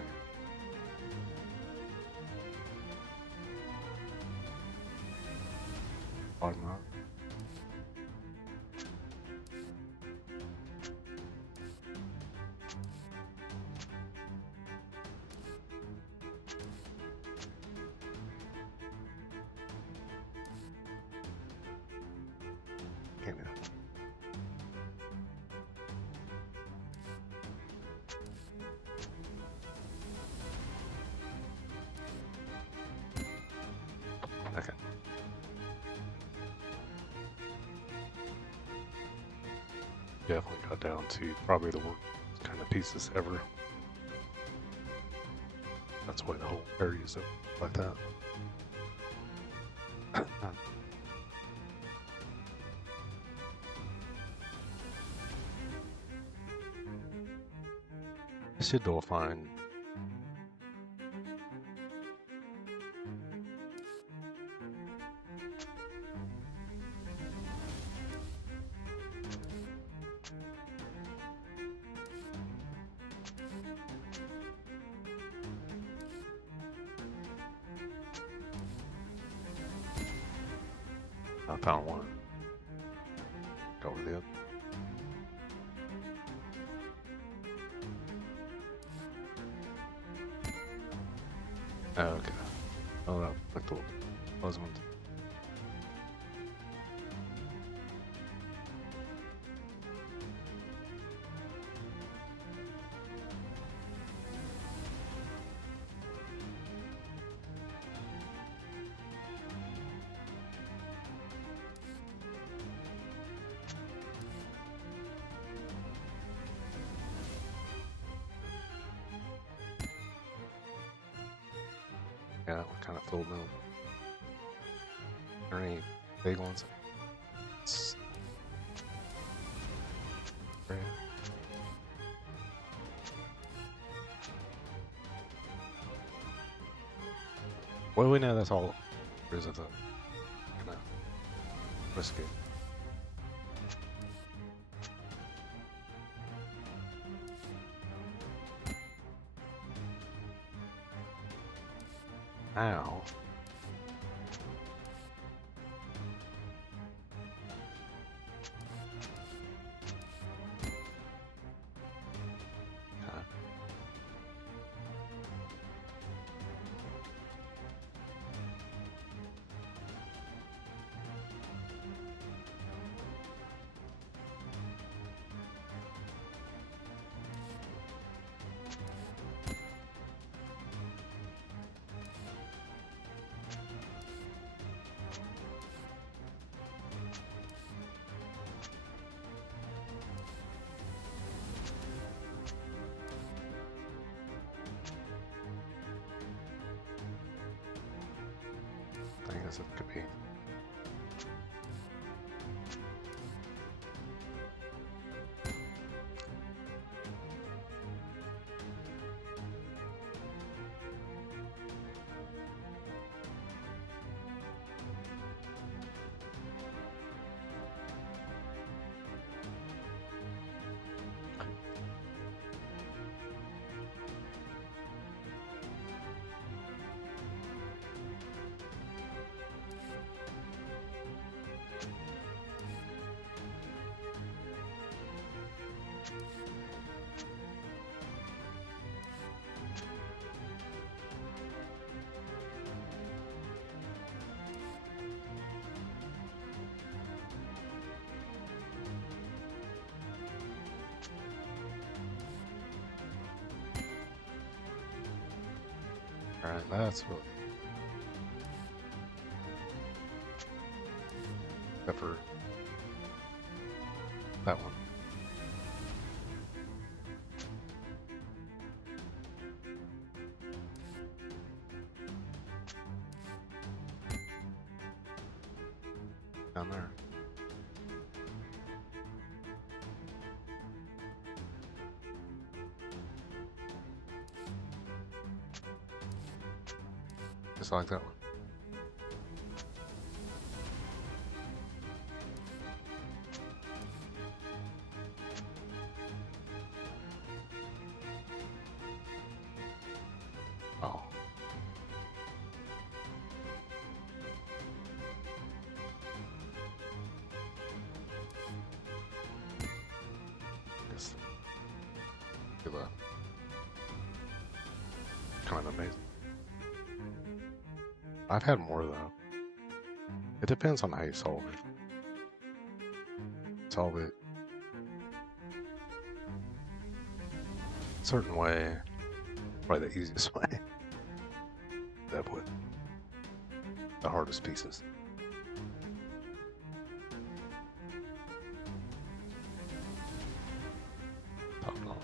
Bottom up. Can't do that. Okay. Definitely got down to probably the worst kind of pieces ever. That's why the whole area is like that. I should though find I found one. Go with it. Oh, okay. Oh, that like the those ones. Yeah, that one kind of filled in. Are there any big ones? Right. Well, we know that's all there is of the kind of risky. Ow. Okay. I guess it could be. Alright, that's what. Except for that one. Down there. Just like that one. Oh. Guess. Feel that. Kind of amazing. I've had more though. It depends on how you solve it. Solve it a certain way, probably the easiest way. That would the hardest pieces. Top off.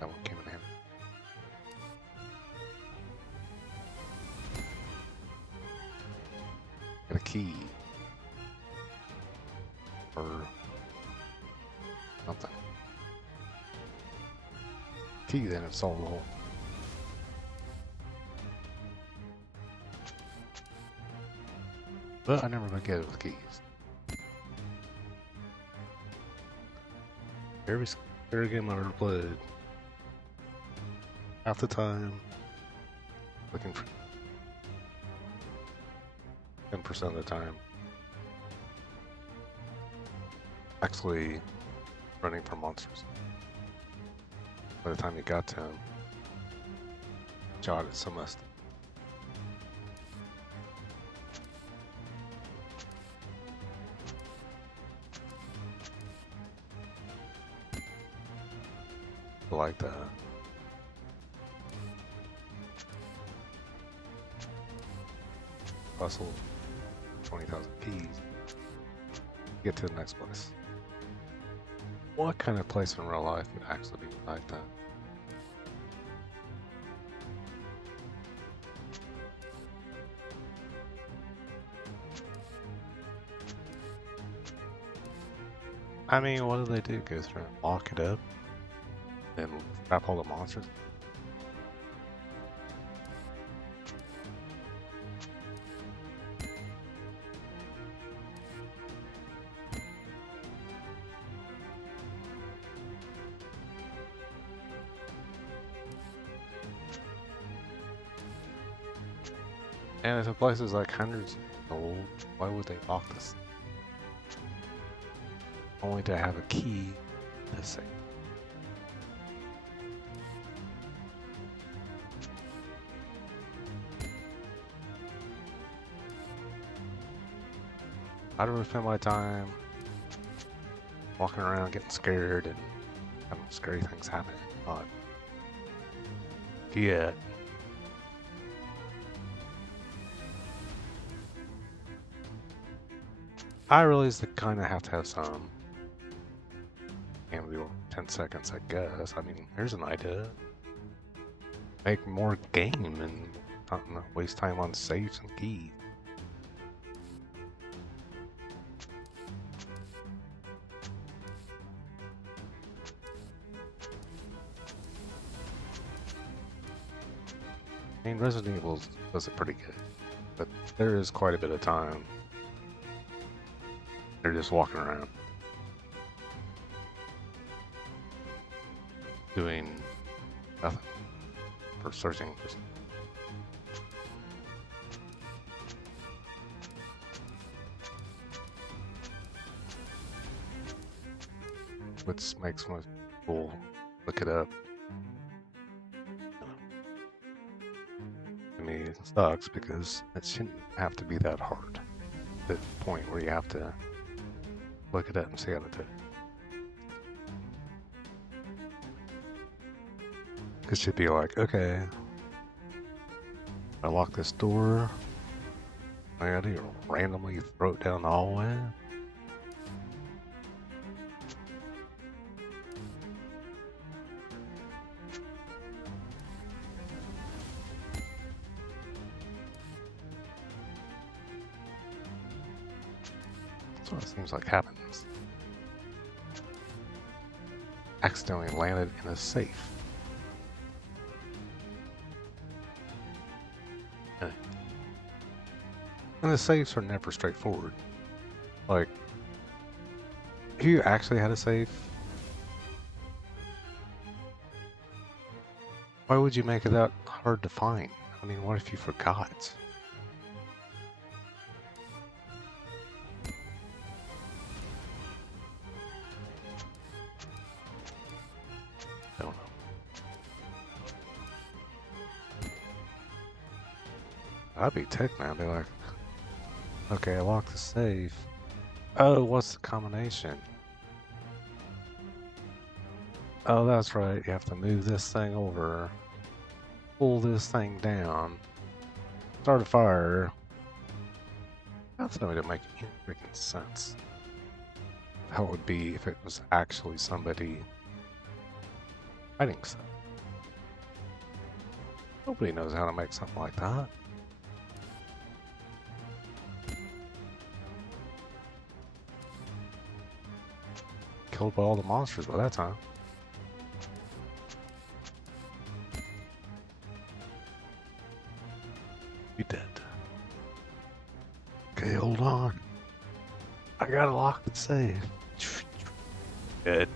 That one came in handy. Got a key. Or something. Key, then it solved the hole. But I never gonna get it with keys. Every game I ever played, half the time, looking for 10% of the time, actually running for monsters. By the time you got to him, shot at some must. Like that. Hustle 20,000 keys. Get to the next place. What kind of place in real life would actually be like that? I mean, what do they do? Go through and lock it up? And trap all the monsters? And if the place is like hundreds of years old, why would they lock this? Only to have a key to say. I don't spend my time walking around getting scared and having scary things happen. Not yet. I realize they kind of have to have some. And we will 10 seconds, I guess. I mean, here's an idea. Make more game and not waste time on safes and keys. I mean, Resident Evil does it pretty good, but there is quite a bit of time. They're just walking around. doing nothing for searching. Which makes most people look it up. I mean, it sucks because it shouldn't have to be that hard. The point where you have to look it up and see how to do it. It should be like, okay, I lock this door. I gotta randomly throw it down the hallway. That's what it seems like happens. Accidentally landed in a safe. Okay. And the safes are never straightforward. Like, if you actually had a safe, why would you make it that hard to find? I mean, what if you forgot? I don't know. I'd be ticked, man. Be like, okay, I locked the safe. Oh, what's the combination? Oh, that's right. You have to move this thing over, pull this thing down, start a fire. That's not going to make any freaking sense. How it would be if it was actually somebody fighting stuff. Nobody knows how to make something like that. Killed by all the monsters by that time. You dead. Okay, hold on. I gotta lock the safe. Dead.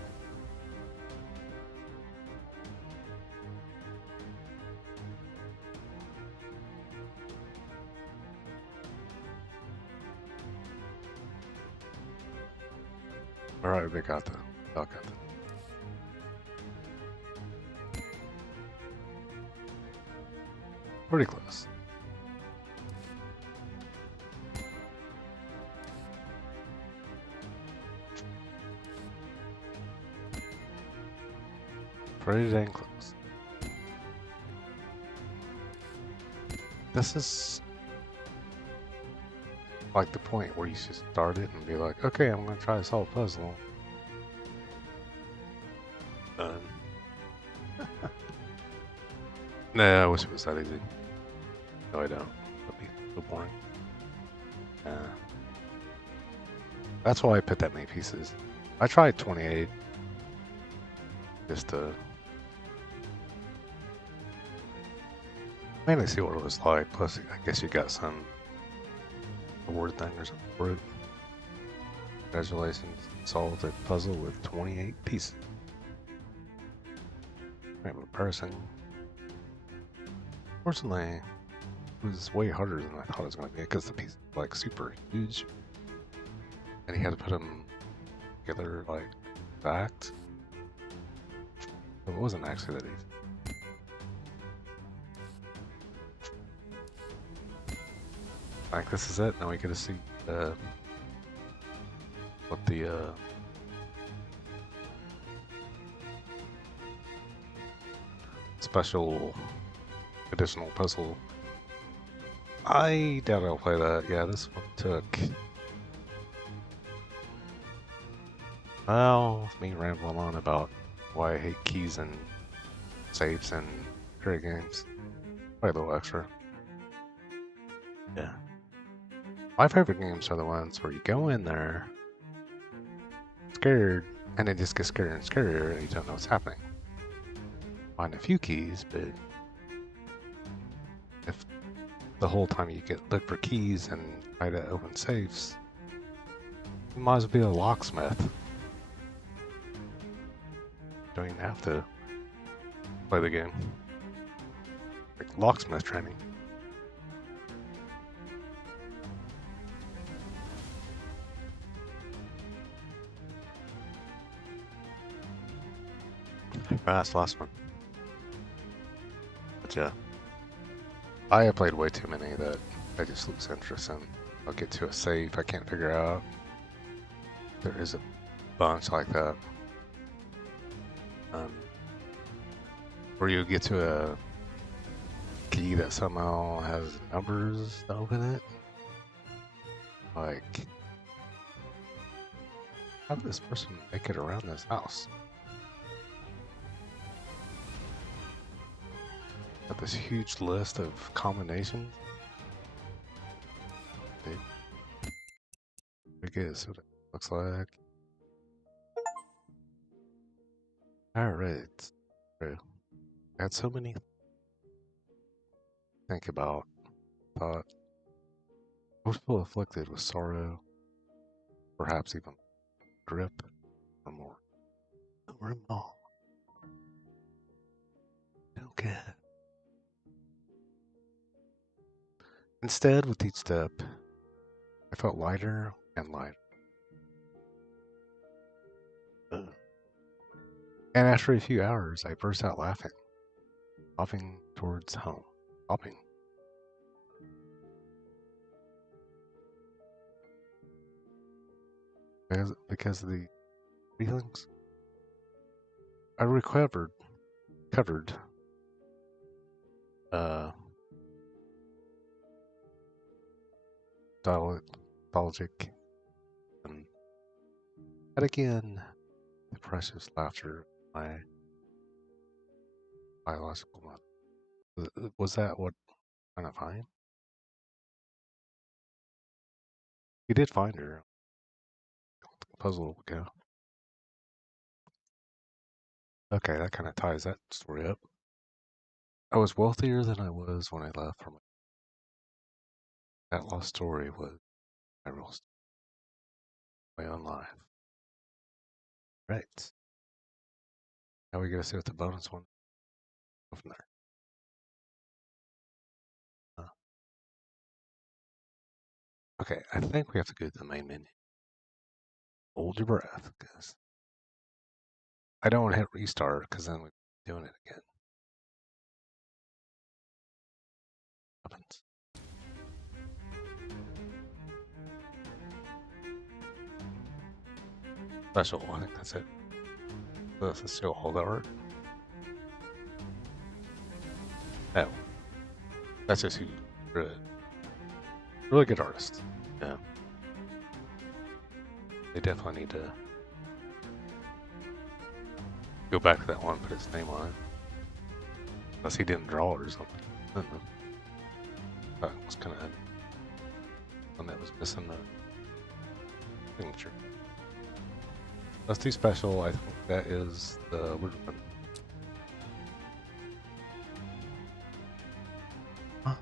Alright, they got that. Y'all got that. Pretty close. Pretty dang close. This is like the point where you should start it and be like, okay, I'm gonna try to solve a puzzle. Done. Nah, I wish it was that easy. No, I don't. That'd be so boring. That's why I put that many pieces. I tried 28. Just to mainly see what it was like. Plus, I guess you got some award thing or something for it. Congratulations, solved the puzzle with 28 pieces. Random person. Fortunately, it was way harder than I thought it was going to be because the piece was like super huge, and he had to put them together like fact. It wasn't actually that easy. Like, this is it. Now we get to see what the special additional puzzle. I doubt I'll play that. Yeah, this one took. Well, me rambling on about why I hate keys and safes and great games. Probably a little extra. Yeah. My favorite games are the ones where you go in there scared and it just gets scarier and scarier and you don't know what's happening. Find a few keys, but if the whole time you look for keys and try to open safes, you might as well be a locksmith. Don't even have to play the game. Like locksmith training. That's the last one. But yeah. I have played way too many that I just lose interest in. I'll get to a safe I can't figure out. There is a bunch like that. Where you get to a key that somehow has numbers to open it. Like, how did this person make it around this house? Got this huge list of combinations. I guess what it looks like. Alright. I had so many to think about. Thought most people afflicted with sorrow, perhaps even grip or more. Or more. Okay. Instead, with each step, I felt lighter and lighter. And after a few hours, I burst out laughing, hopping towards home. Hopping. Because of the feelings. I covered, nostalgic, and again, the precious laughter of my biological mother. Was that what kind of find? You did find her. Puzzle will go. Okay, that kind of ties that story up. I was wealthier than I was when I left for that lost story was my real story, my own life. Right. Now we gotta see what the bonus one. Go from there. Okay, I think we have to go to the main menu. Hold your breath, because I don't want to hit restart, because then we're doing it again. Happens. Special, I think that's it. Let's show all the art. Oh, that's just who really good artist. Yeah, they definitely need to go back to that one, put his name on it. Unless he didn't draw it or something. I don't know. That was kind of one that was missing the signature. Let's do special. I think that is the weird one. Huh.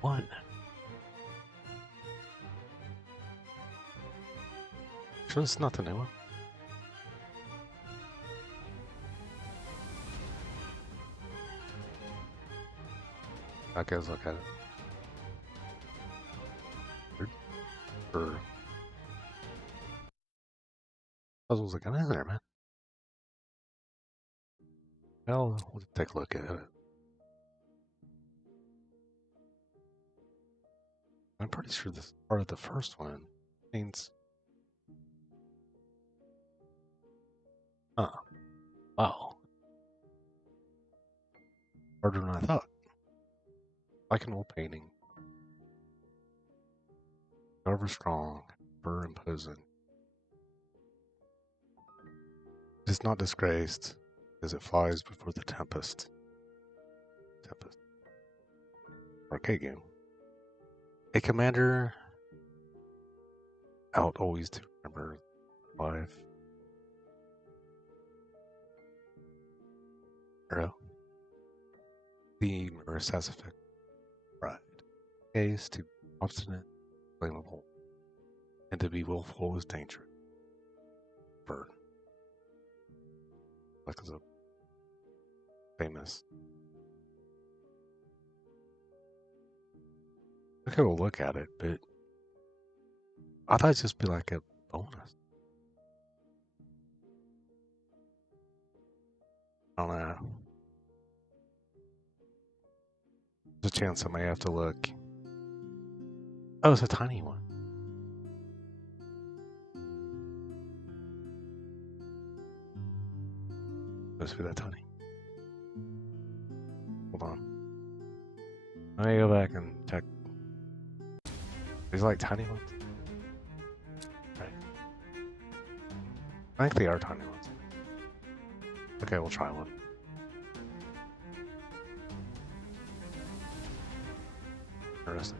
One. Sure, it's not the new one. I guess look at it. Or puzzles that got in there, man. Well, we'll take a look at it. I'm pretty sure this part of the first one means. Wow. Harder than I thought. Like an old painting. However strong, ever imposing. It is not disgraced as it flies before the tempest. Arcade game. A commander out always to remember life. Hero. The Marist has effect. Pride. Case to obstinate, blamable. And to be willful is dangerous. Bird. Like it's a famous. Okay, we'll look at it, but I thought it'd just be like a bonus. I don't know. There's a chance I may have to look. Oh, it's a tiny one. Supposed to be that tiny. Hold on. Let me go back and check. These like tiny ones. Right. I think they are tiny ones. Okay, we'll try one. Interesting.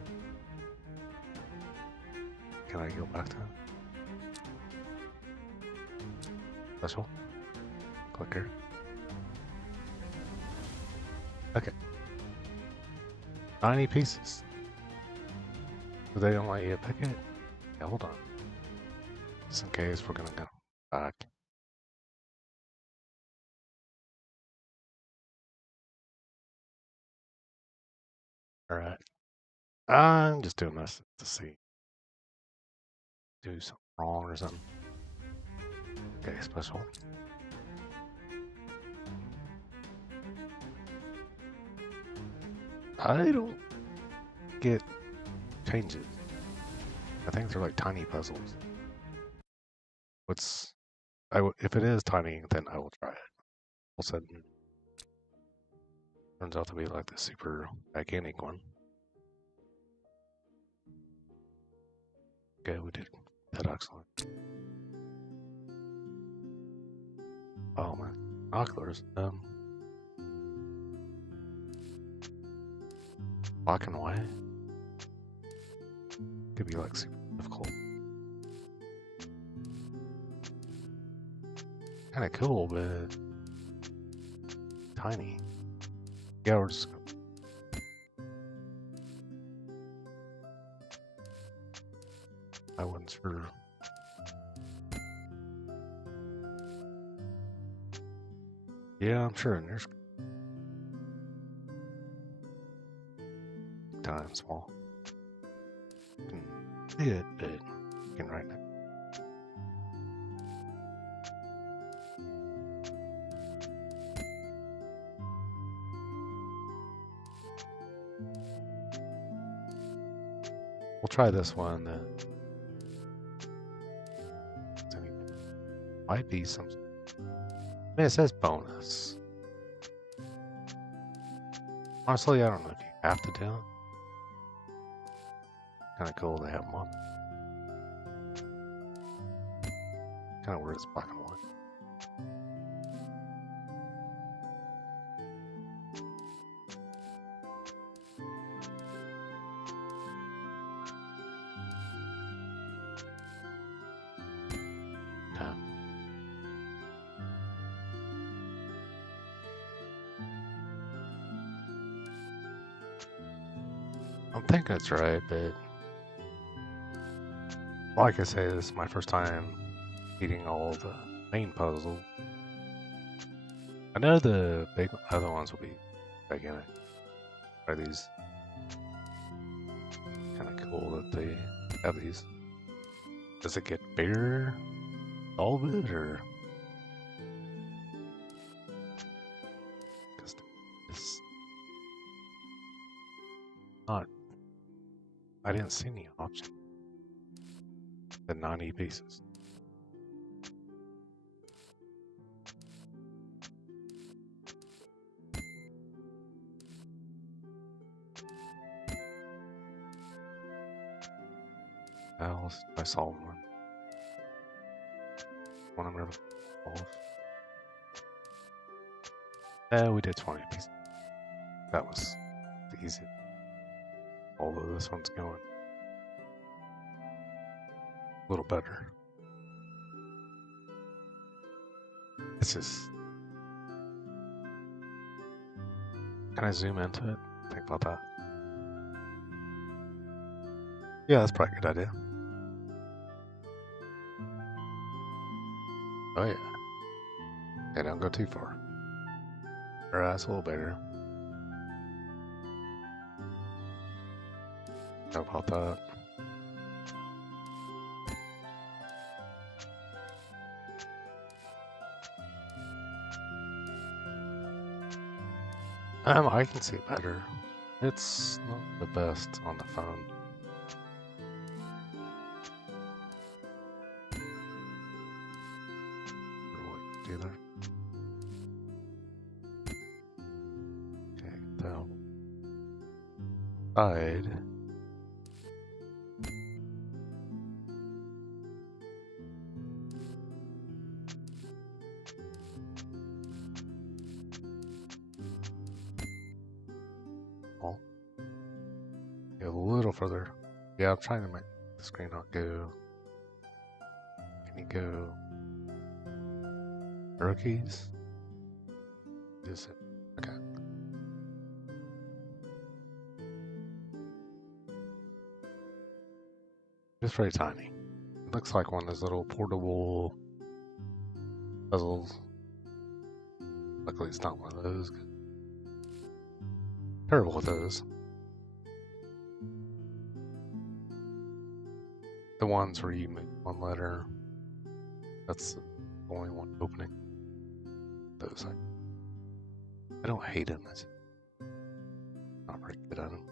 Can I go back to it? Special. Clicker. Okay. 90 pieces. So they don't let you pick it? Yeah, hold on. Just in case we're gonna go back. Alright. I'm just doing this to see. Do something wrong or something. Okay, special. I don't get changes. I think they're like tiny puzzles. If it is tiny, then I will try it. All of a sudden, turns out to be like the super gigantic one. Okay, we did that excellent. Oh man, binoculars. Black and white. Could be like super difficult. Kind of cool, but tiny. Yeah, we're just. I wasn't sure. Yeah, I'm sure in there's time small. Can see it, but you can write it. We'll try this one. Might be some. I mean, it says bonus. Honestly, I don't know if you have to do it. Kind of cool to have them on. Kind of weird it's black and white. Yeah. I think that's right, but like I say, this is my first time beating all the main puzzles. I know the big other ones will be gigantic. Are these kind of cool that they have these? Does it get bigger? All of it, or? Because it's not. I didn't see any option. The 90 pieces. Well, I saw one. One I'm really off. We did 20 pieces. That was easy. Although this one's going a little better. It's just. Can I zoom into it? Think about that. Yeah, that's probably a good idea. Oh yeah. Okay, don't go too far. Or that's a little bigger. How about that? I can see better. It's not the best on the phone. Or what you do there. Okay, so side. A little further. Yeah, I'm trying to make the screen not go. Can you go rookies? Is it? Okay. It's very tiny. It looks like one of those little portable puzzles. Luckily, it's not one of those. Terrible with those. The ones where you make one letter. That's the only one opening. Those I don't hate them. It's not very good at them.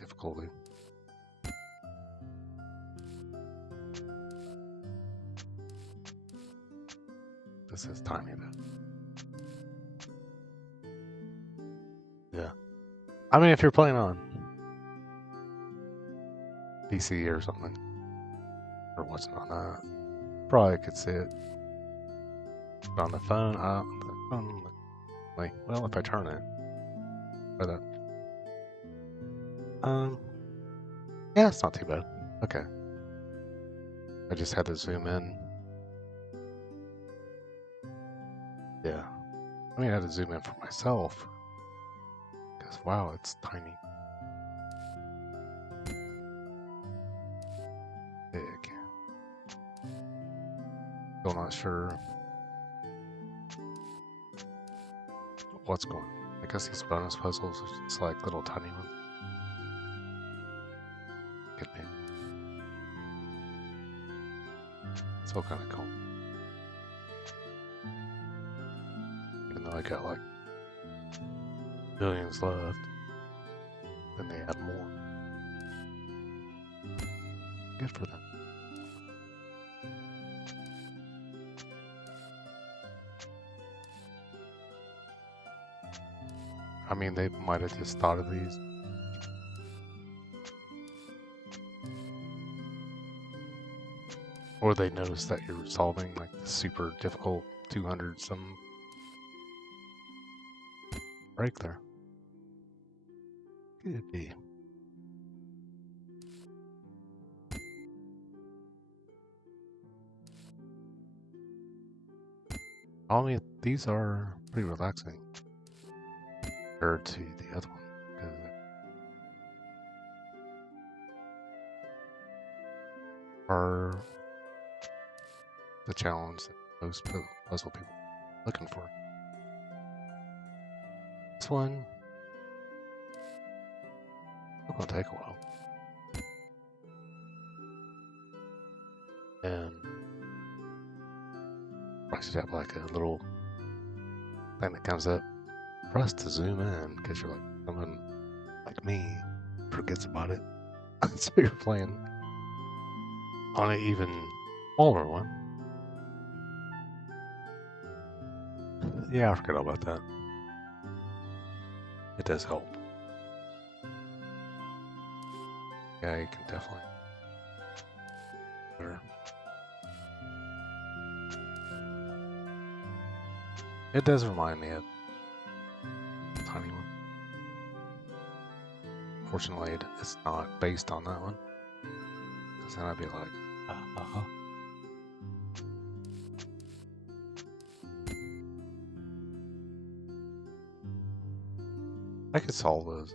Difficulty. This is tiny though. Yeah. I mean, if you're playing on PC or something, or watching on that, probably could see it. But on the phone, like, well, if I turn it, or that, yeah, it's not too bad. Okay. I just had to zoom in. Yeah. I mean, I had to zoom in for myself. Because, wow, it's tiny. Big. Still not sure what's going on. I guess these bonus puzzles are just like little tiny ones. Could be. It's all kind of cool. Even though I got like billions left, then they add more. Good for them. I mean, they might have just thought of these. Or they noticed that you're solving like the super difficult 200 some break there. Could be. I mean, these are pretty relaxing compared to the other one. Are the challenge that most puzzle people are looking for. This one, it's gonna take a while. And I should have like a little thing that comes up for us to zoom in because you're like someone like me forgets about it. So you're playing on an even smaller one. Yeah, I forgot about that. It does help. Yeah, you can definitely. It does remind me of a tiny one. Fortunately, it's not based on that one. Because then I'd be like, I could solve those.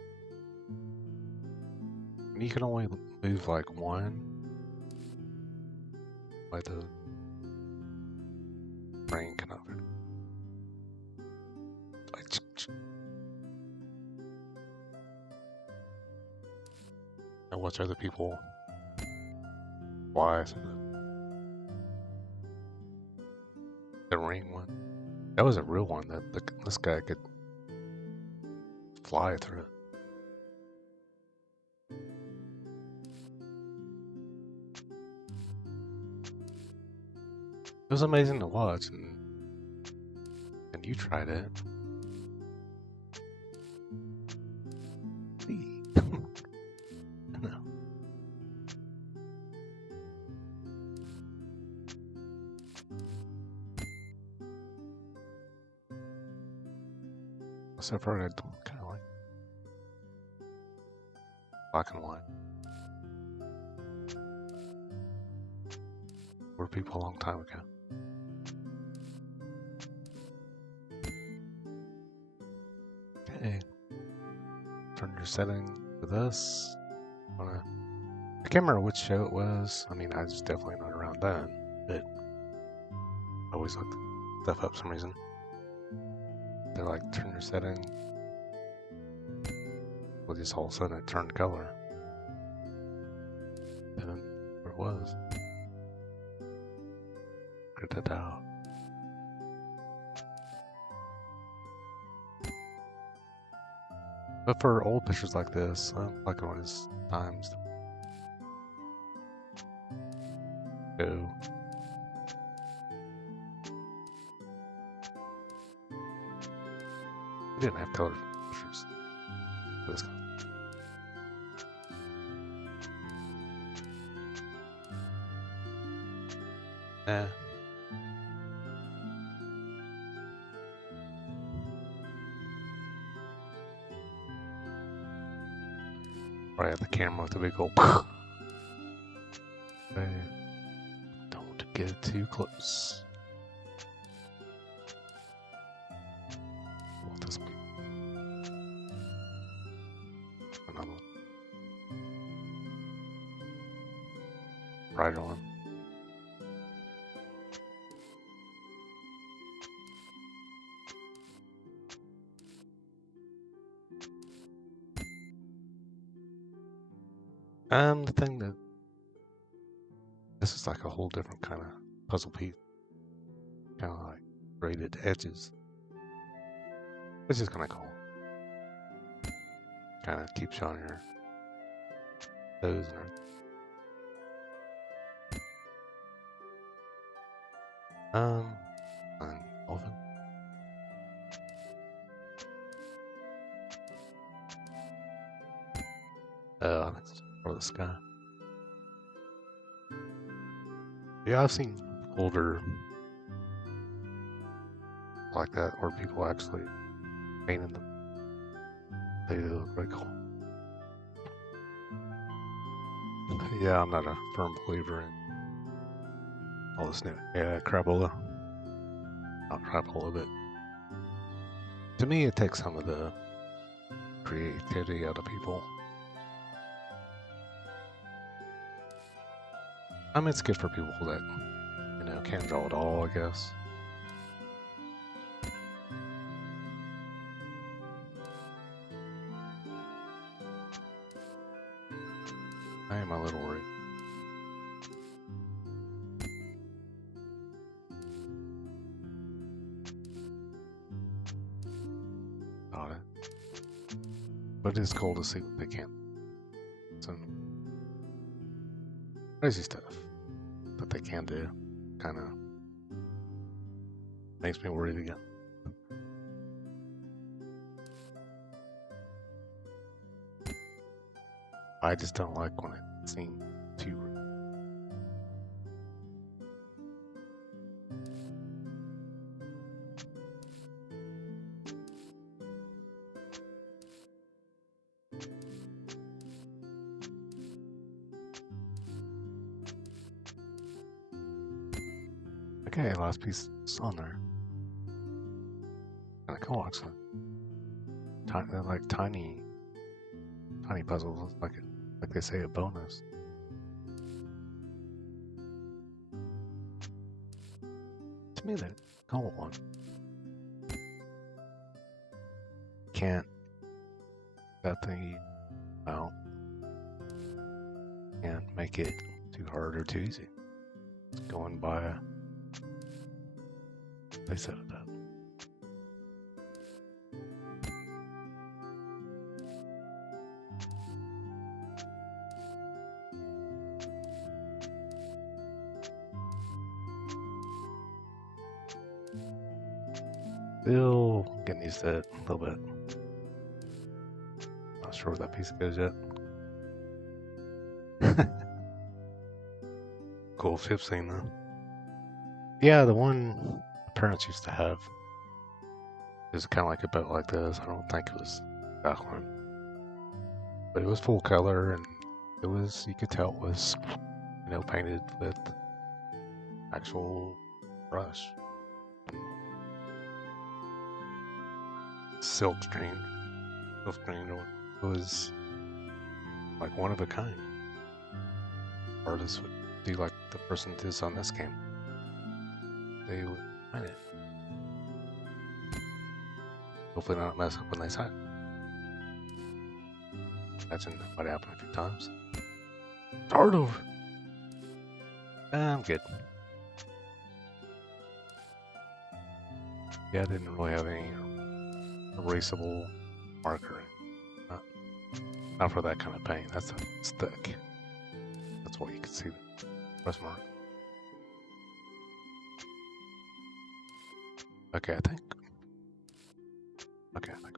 And you can only move like one by the rain kind of like. And watch other people fly through the rain one. That was a real one. This guy could fly through it. It was amazing to watch, and you tried it. No. So far, I kind of like black and white. Were people a long time ago. Okay. Turn your setting to this. I can't remember which show it was. I mean, I was definitely not around then, but I always looked stuff up for some reason. They're like, turn your setting. Well, just all of a sudden it turned color. And then where it was. Get that out. But for old pictures like this, like one of his times. Go. We didn't have color pictures for this guy. Nah. Right at the camera with a big old. Okay. Don't get too close. I want this one. Another one. Brighter one. The thing that this is like a whole different kind of puzzle piece, kind of like braided edges, which is kind of cool. Kind of keeps you on your toes and everything. And elephant. I think it's for the sky. Yeah, I've seen older like that where people actually painted them. They look very cool. Yeah, I'm not a firm believer in all this new. Yeah, crapola. Not crapola, but to me, it takes some of the creativity out of people. I mean, it's good for people that, you know, can't draw at all, I guess. I am a little worried. Got it. But it is cool to see what they can. Some crazy stuff that they can do. Kind of makes me worried again. I just don't like when it seems too real. Okay, last piece is on there. Kinda cool, actually. They're like tiny puzzles, like they say, a bonus. To me, that Go on. Can't that thing out. Can't make it too hard or too easy. It's going by. They said it that. Still getting used to it a little bit. Not sure where that piece goes yet. Cool ship scene though. Yeah, the one parents used to have is kind of like a boat like this. I don't think it was that one, but it was full color and it was, you could tell it was, you know, painted with actual brush. Silk screen, it was like one of a kind. Artists would do like the person did on this game. They would find it. Hopefully not mess up when they sign. Imagine that might happen a few times. Start over. I'm good. Yeah, I didn't really have any erasable marker. Not for that kind of paint. That's thick. That's why you can see the press mark. Okay, I think. Okay, I think.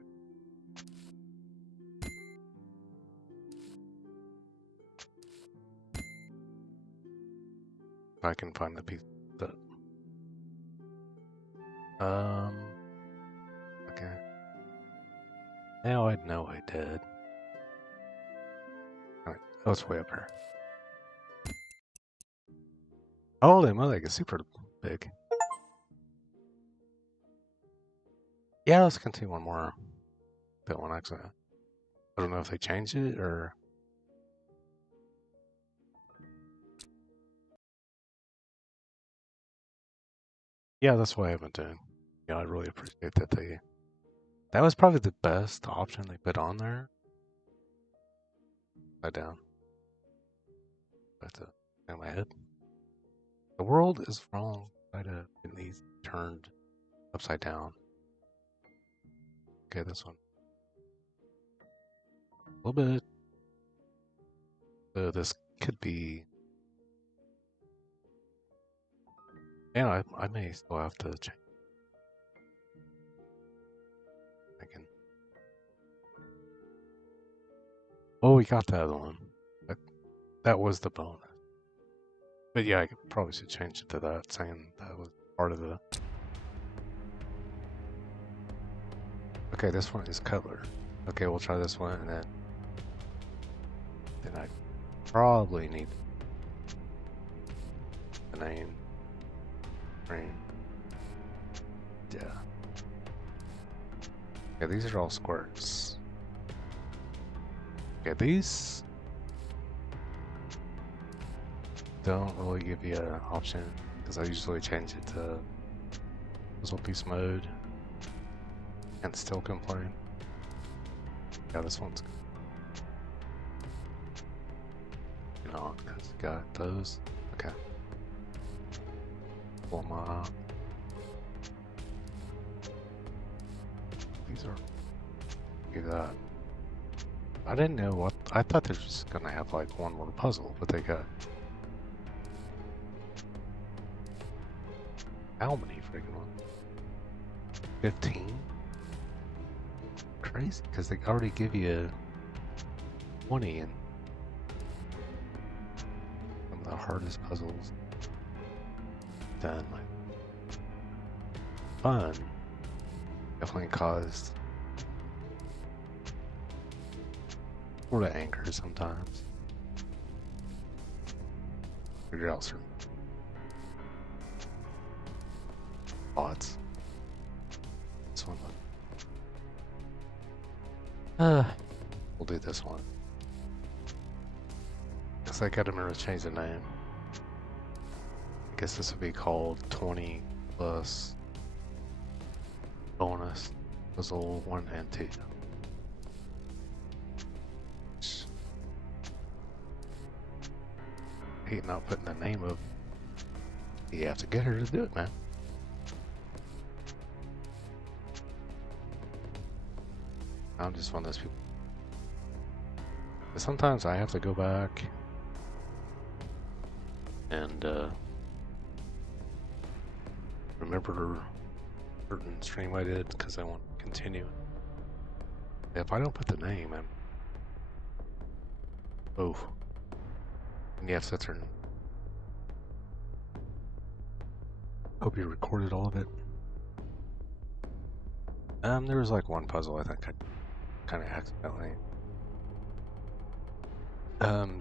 If I can find the piece that. Okay. Now I know I did. Alright, oh, it's way up here. Holy moly, it's super big. Yeah, let's continue one more. That one actually. I don't know if they changed it or. Yeah, that's what I've been doing. Yeah, I really appreciate that they. That was probably the best option they put on there. Right down. That's it. In my head. The world is wrong. Try to get these turned upside down. Okay, this one. A little bit. This could be. Yeah, I may still have to change. I can. Oh, we got that one. That was the bonus. But yeah, I probably should change it to that, saying that was part of the. Okay, this one is color. Okay, we'll try this one, and then I probably need the name. Green. Yeah. Yeah, these are all squares. Okay, these don't really give you an option because I usually change it to puzzle piece mode and still complain. Yeah, this one's good. You know, because you got those. Okay. Pull them out. These are. Look at that. I didn't know what. I thought they were just gonna have like one more puzzle, but they got. How many freaking ones? 15? Crazy, because they already give you 20 in some of the hardest puzzles. Done, like fun. Definitely caused sort of anger sometimes. Figure out certain thoughts. This one. We'll do this one. Guess I gotta remember to change the name. I guess this would be called 20 plus bonus puzzle 1 and 2. I hate not putting the name of. You have to get her to do it, man. I'm just one of those people. But sometimes I have to go back and remember a certain stream I did because I want to continue. If I don't put the name, I'm and you have to sit there and hope you recorded all of it. There was like one puzzle I think I kind of accidentally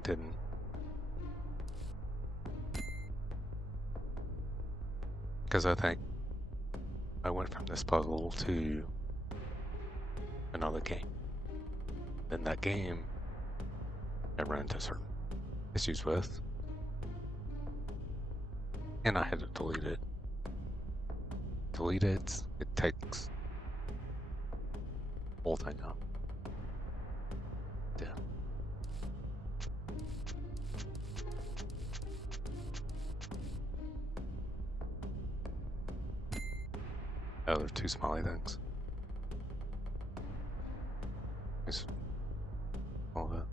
didn't. Because I think I went from this puzzle to another game. In that game, I ran into certain issues with, and I had to delete it. Delete it, it takes the whole thing up. Yeah. Oh, there's 2 smiley things. Nice. All that.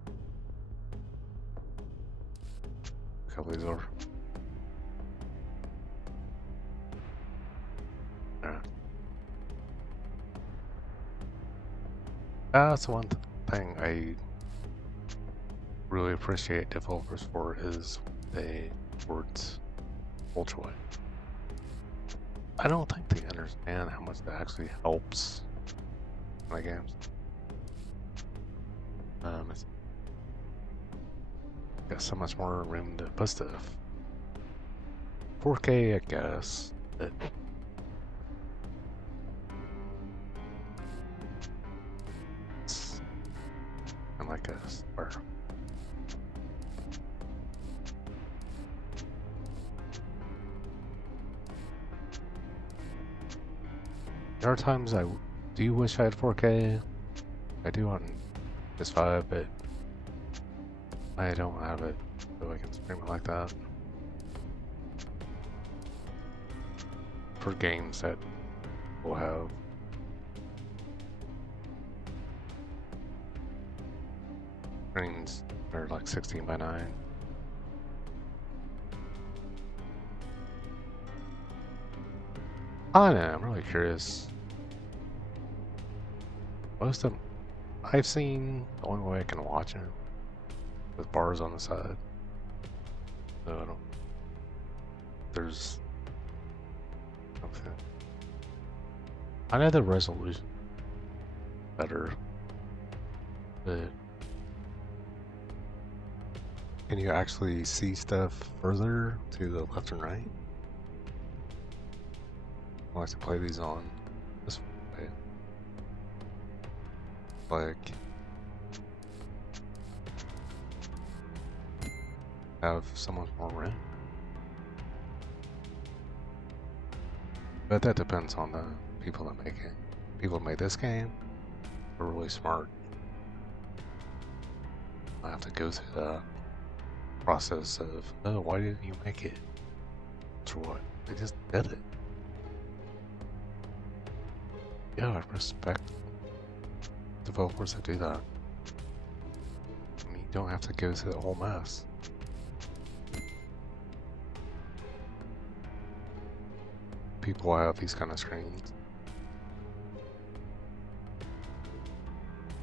A couple of these are. Alright. That's one thing I really appreciate developers for is they words ultra wide. I don't think they understand how much that actually helps my games. It's got so much more room to put stuff. 4K, I guess, but it's kind of like a square. There are times I do wish I had 4K. I do on PS5, but I don't have it, so I can stream it like that. For games that will have screens that are like 16:9. I don't know, I'm really curious. Most of them I've seen, the only way I can watch it with bars on the side. So I don't. There's something. I know the resolution better, but can you actually see stuff further to the left and right? I like to play these on this way. Like have someone more room. But that depends on the people that make it. People that made this game are really smart. I have to go through the process of, oh, why didn't you make it? For what? They just did it. Yeah, I respect developers that do that. I mean, you don't have to go through the whole mess. People have these kind of screens.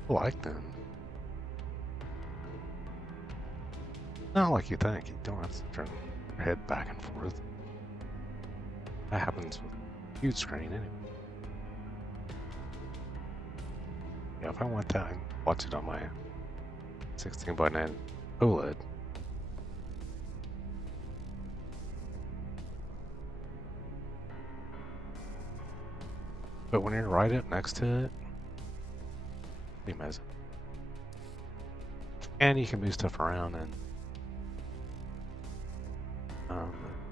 I like them. Not like you think. You don't have to turn your head back and forth. That happens with a huge screen anyway. Yeah, if I want that, I can watch it on my 16:9 OLED. But when you're right up next to it, pretty amazing. And you can move stuff around, and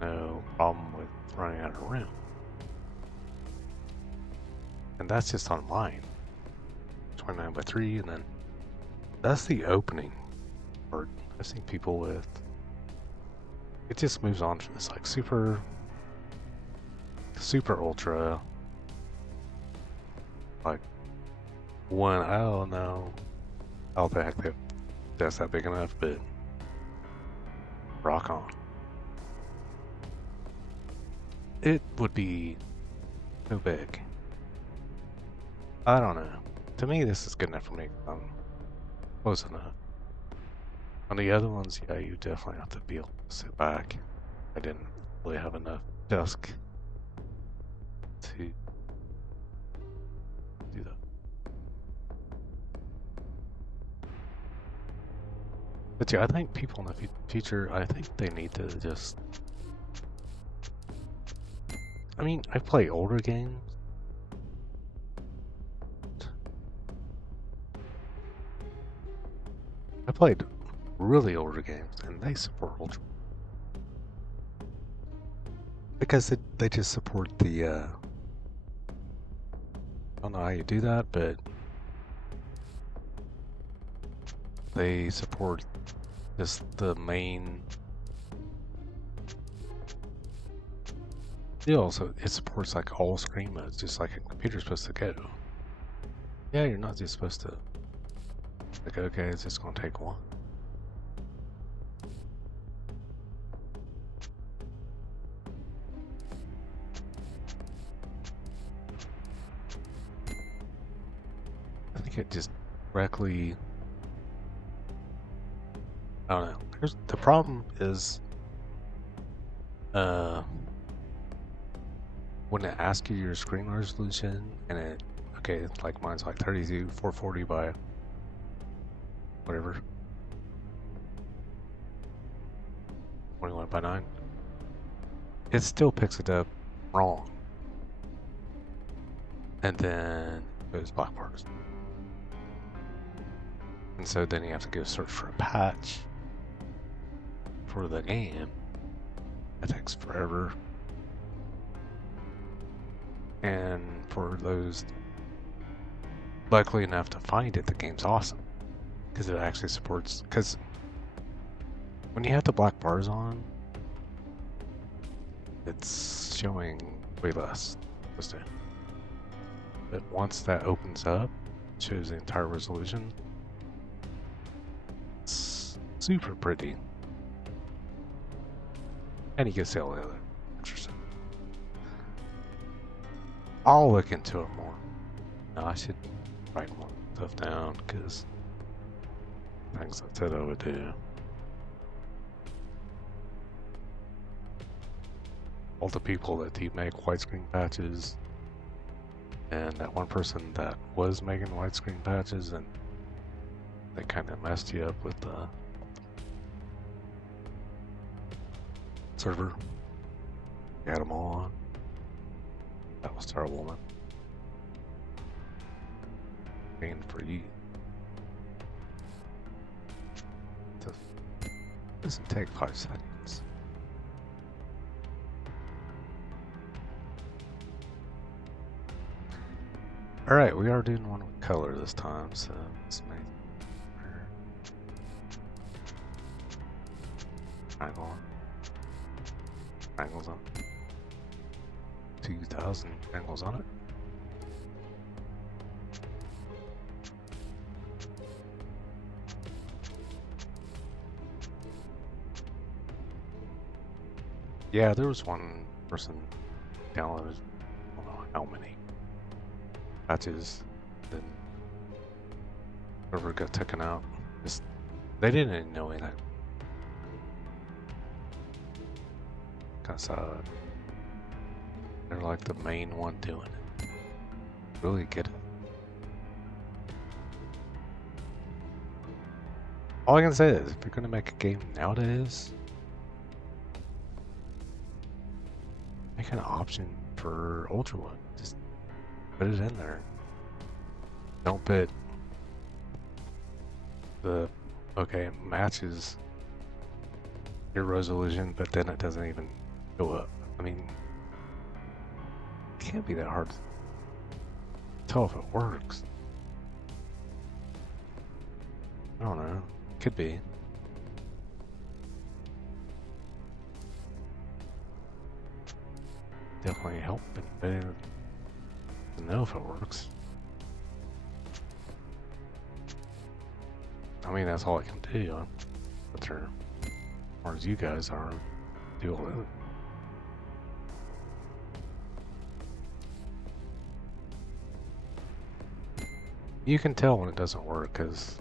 no problem with running out of room. And that's just on mine. 29 by 3, and then that's the opening part. I've seen people with, it just moves on from this like super ultra, like one, I don't know how the heck that's that big enough, but rock on. It would be so big. I don't know. To me, this is good enough for me. Close enough. On the other ones, yeah, you definitely have to be able to sit back. I didn't really have enough desk to do that. But yeah, I think people in the future, I think they need to just... I mean, I play older games. I played really older games, and they support Ultra. Because they just support the, I don't know how you do that, but they support just the main deal, so it supports like all screen modes, just like a computer's supposed to go. Yeah, you're not just supposed to, like, okay, it's just gonna take one. I think it just directly, I don't know. The problem is, when it asks you your screen resolution, and it, okay, like mine's like 440 by whatever, 21 by 9, it still picks it up wrong. And then goes black bars. And so then you have to go search for a patch for the game. That takes forever. And for those lucky enough to find it, the game's awesome. Because it actually supports, because when you have the black bars on, it's showing way less. But once that opens up, it shows the entire resolution. It's super pretty. And you can see all the other interesting. I'll look into it more. No, I should write more stuff down, because things I said I would do. All the people that do make widescreen patches, and that one person that was making widescreen patches, and they kind of messed you up with the server. You had them all on. That was terrible, man. Pain for you. Doesn't take 5 seconds. Alright, we are doing one with color this time, so let's make triangle on. Triangles on. 2,000 angles on it. Yeah, there was one person downloaded, I don't know how many patches, then server got taken out. Just, they didn't even know that. Kind of sad. They're like the main one doing it. Really get it. All I can say is, if you're gonna make a game nowadays, make an option for Ultra One. Just put it in there. Don't put the, okay, it matches your resolution, but then it doesn't even go up. I mean, it can't be that hard. tell if it works. I don't know. Could be. Definitely help it to know if it works. I mean, that's all I can do. But as far as you guys are, do all that. You can tell when it doesn't work because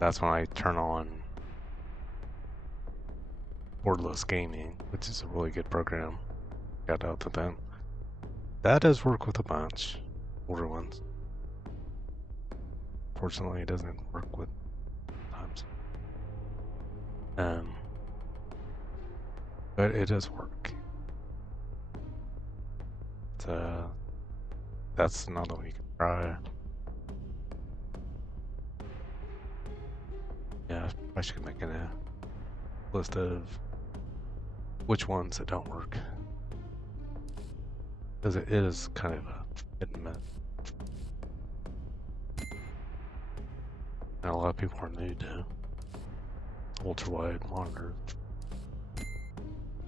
that's when I turn on Borderless Gaming, which is a really good program. Got out to them. That does work with a bunch older ones. Fortunately, it doesn't work with times. But it does work. That's another one you can try. Yeah, I should make a list of which ones that don't work. Because it is kind of a hit and miss. And a lot of people are new to ultra-wide monitors.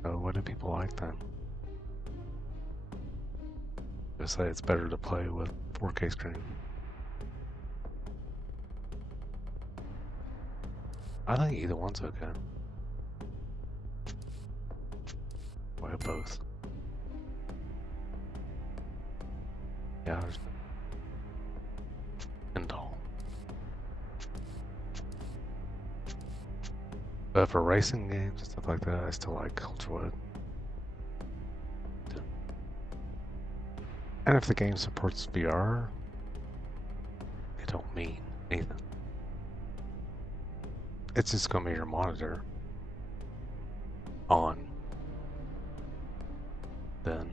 So why do people like them? They say it's better to play with 4K screen. I think either one's okay. Why both? Yeah, there's end all. But for racing games and stuff like that, I still like ultra-wide. And if the game supports VR, it don't mean anything. It's just gonna be your monitor on. Then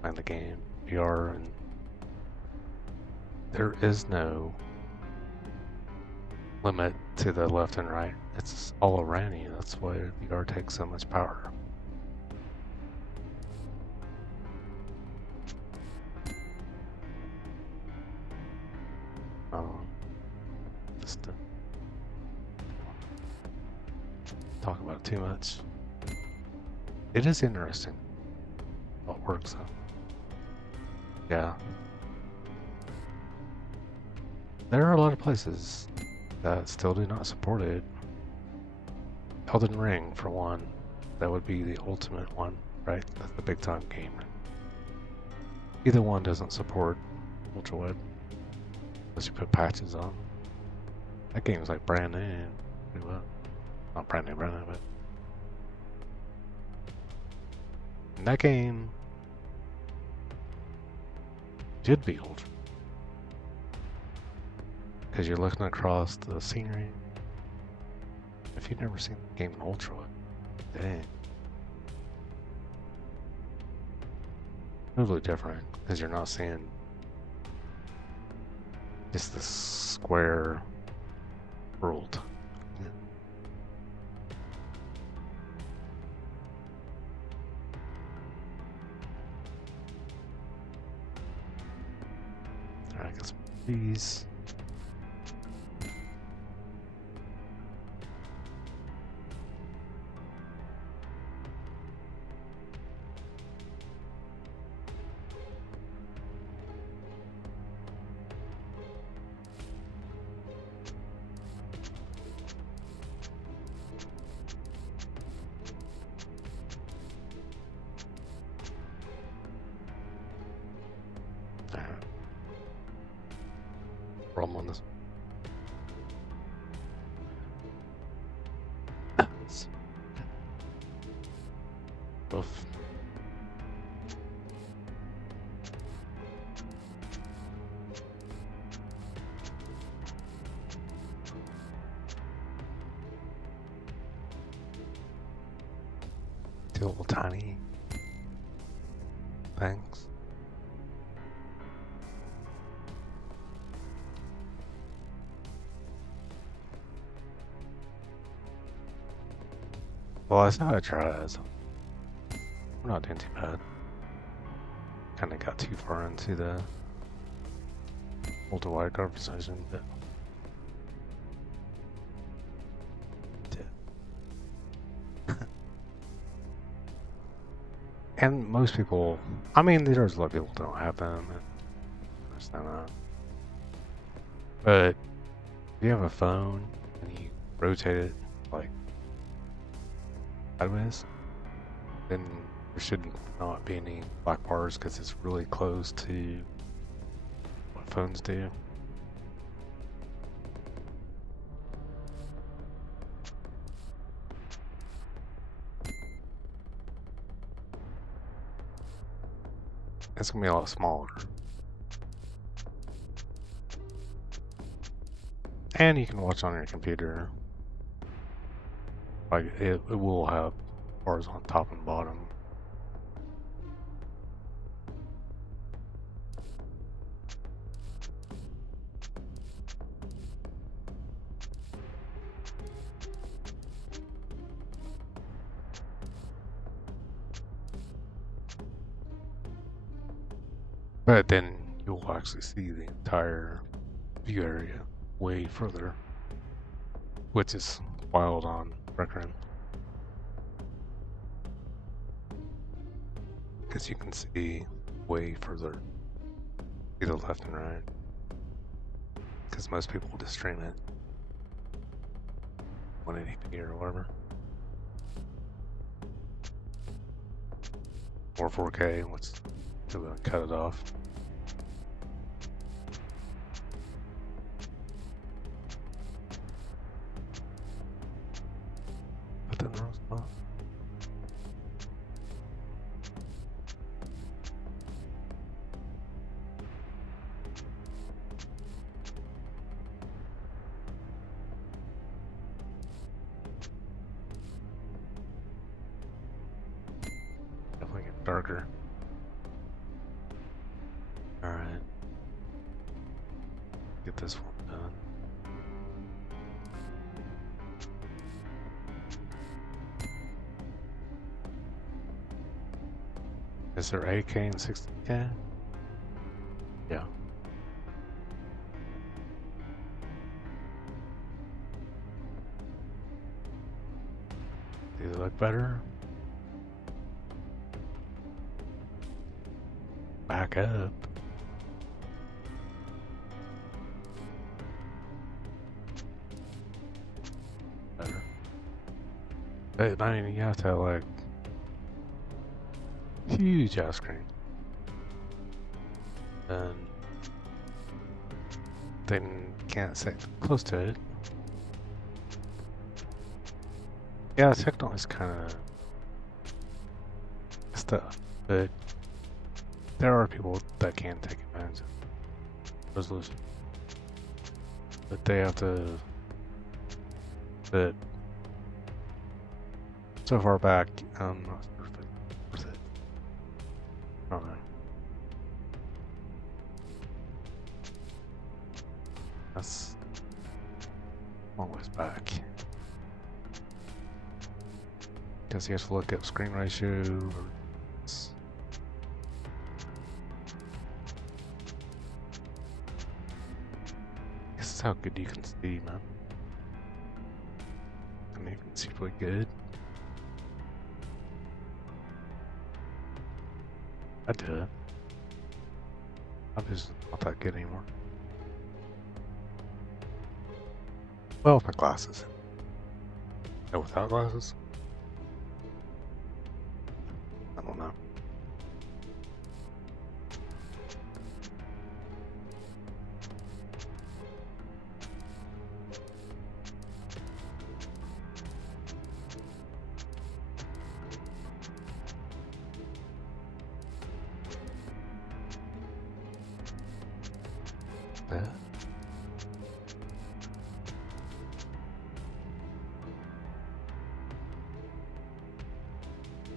find the game VR, and there is no limit to the left and right. It's all around you. That's why VR takes so much power. Just to talk about it too much. It is interesting what works though. Yeah. There are a lot of places that still do not support it. Elden Ring, for one, that would be the ultimate one, right? That's the big time game. Either one doesn't support ultra-wide unless you put patches on. That game's like brand new. Well, not brand new, but and that game should be ultra. Because you're looking across the scenery. If you've never seen the game in ultra, dang. Totally different, because you're not seeing just the square world. Alright, I guess these. Problem on this. Both. Two little tiny things. Well, that's not a try. So we're not doing too bad. kind of got too far into the multi-wide conversation, but and most people, I mean, there's a lot of people who don't have them, and I understand that. But if you have a phone and you rotate it like sideways, then there should not be any black bars because it's really close to what phones do. It's gonna be a lot smaller. And you can watch on your computer. Like, it will have bars on top and bottom. But then you'll actually see the entire view area way further, which is wild on record. Because you can see way further, either left and right. Because most people just stream it 180p or whatever. Or 4K, let's cut it off. Put that in the wrong spot. Definitely get darker. Alright. Get this one done. Is there 8K and 16K? Yeah. Do they look better? Back up. Better. But, I mean, you have to have, like, huge ass screen. And then can't sit close to it. Yeah, techno is kind of stuff, but there are people that can take advantage of resolution. But they have to sit so far back, I'm not sure if it's worth it. I don't know. That's always back. Because you have to look up screen ratio. This is how good you can see, man. I mean, you can see really good. I did it. I'm just not that good anymore. Well, with my glasses. No, without glasses? I don't know. Yeah.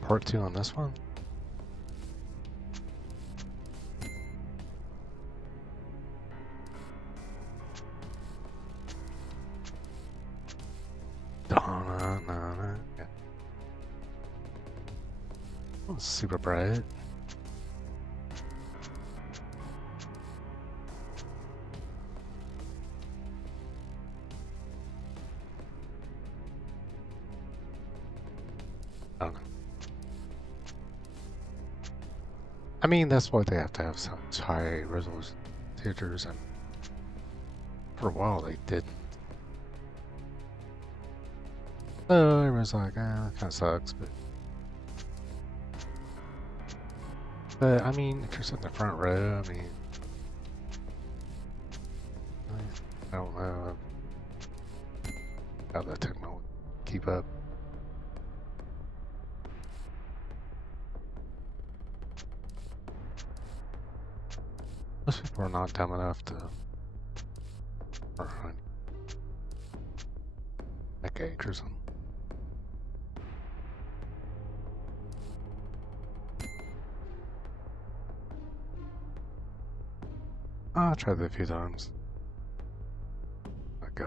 Part 2 on this one? Yeah. Oh, super bright. I don't know. I mean, that's why they have to have such high resolution theaters, and for a while they didn't. So everyone's like, that kind of sucks, but I mean, if you're sitting in the front row, I mean, I don't know how that technology keep up. Most people are not dumb enough to run like age or something. I tried that a few times. Like,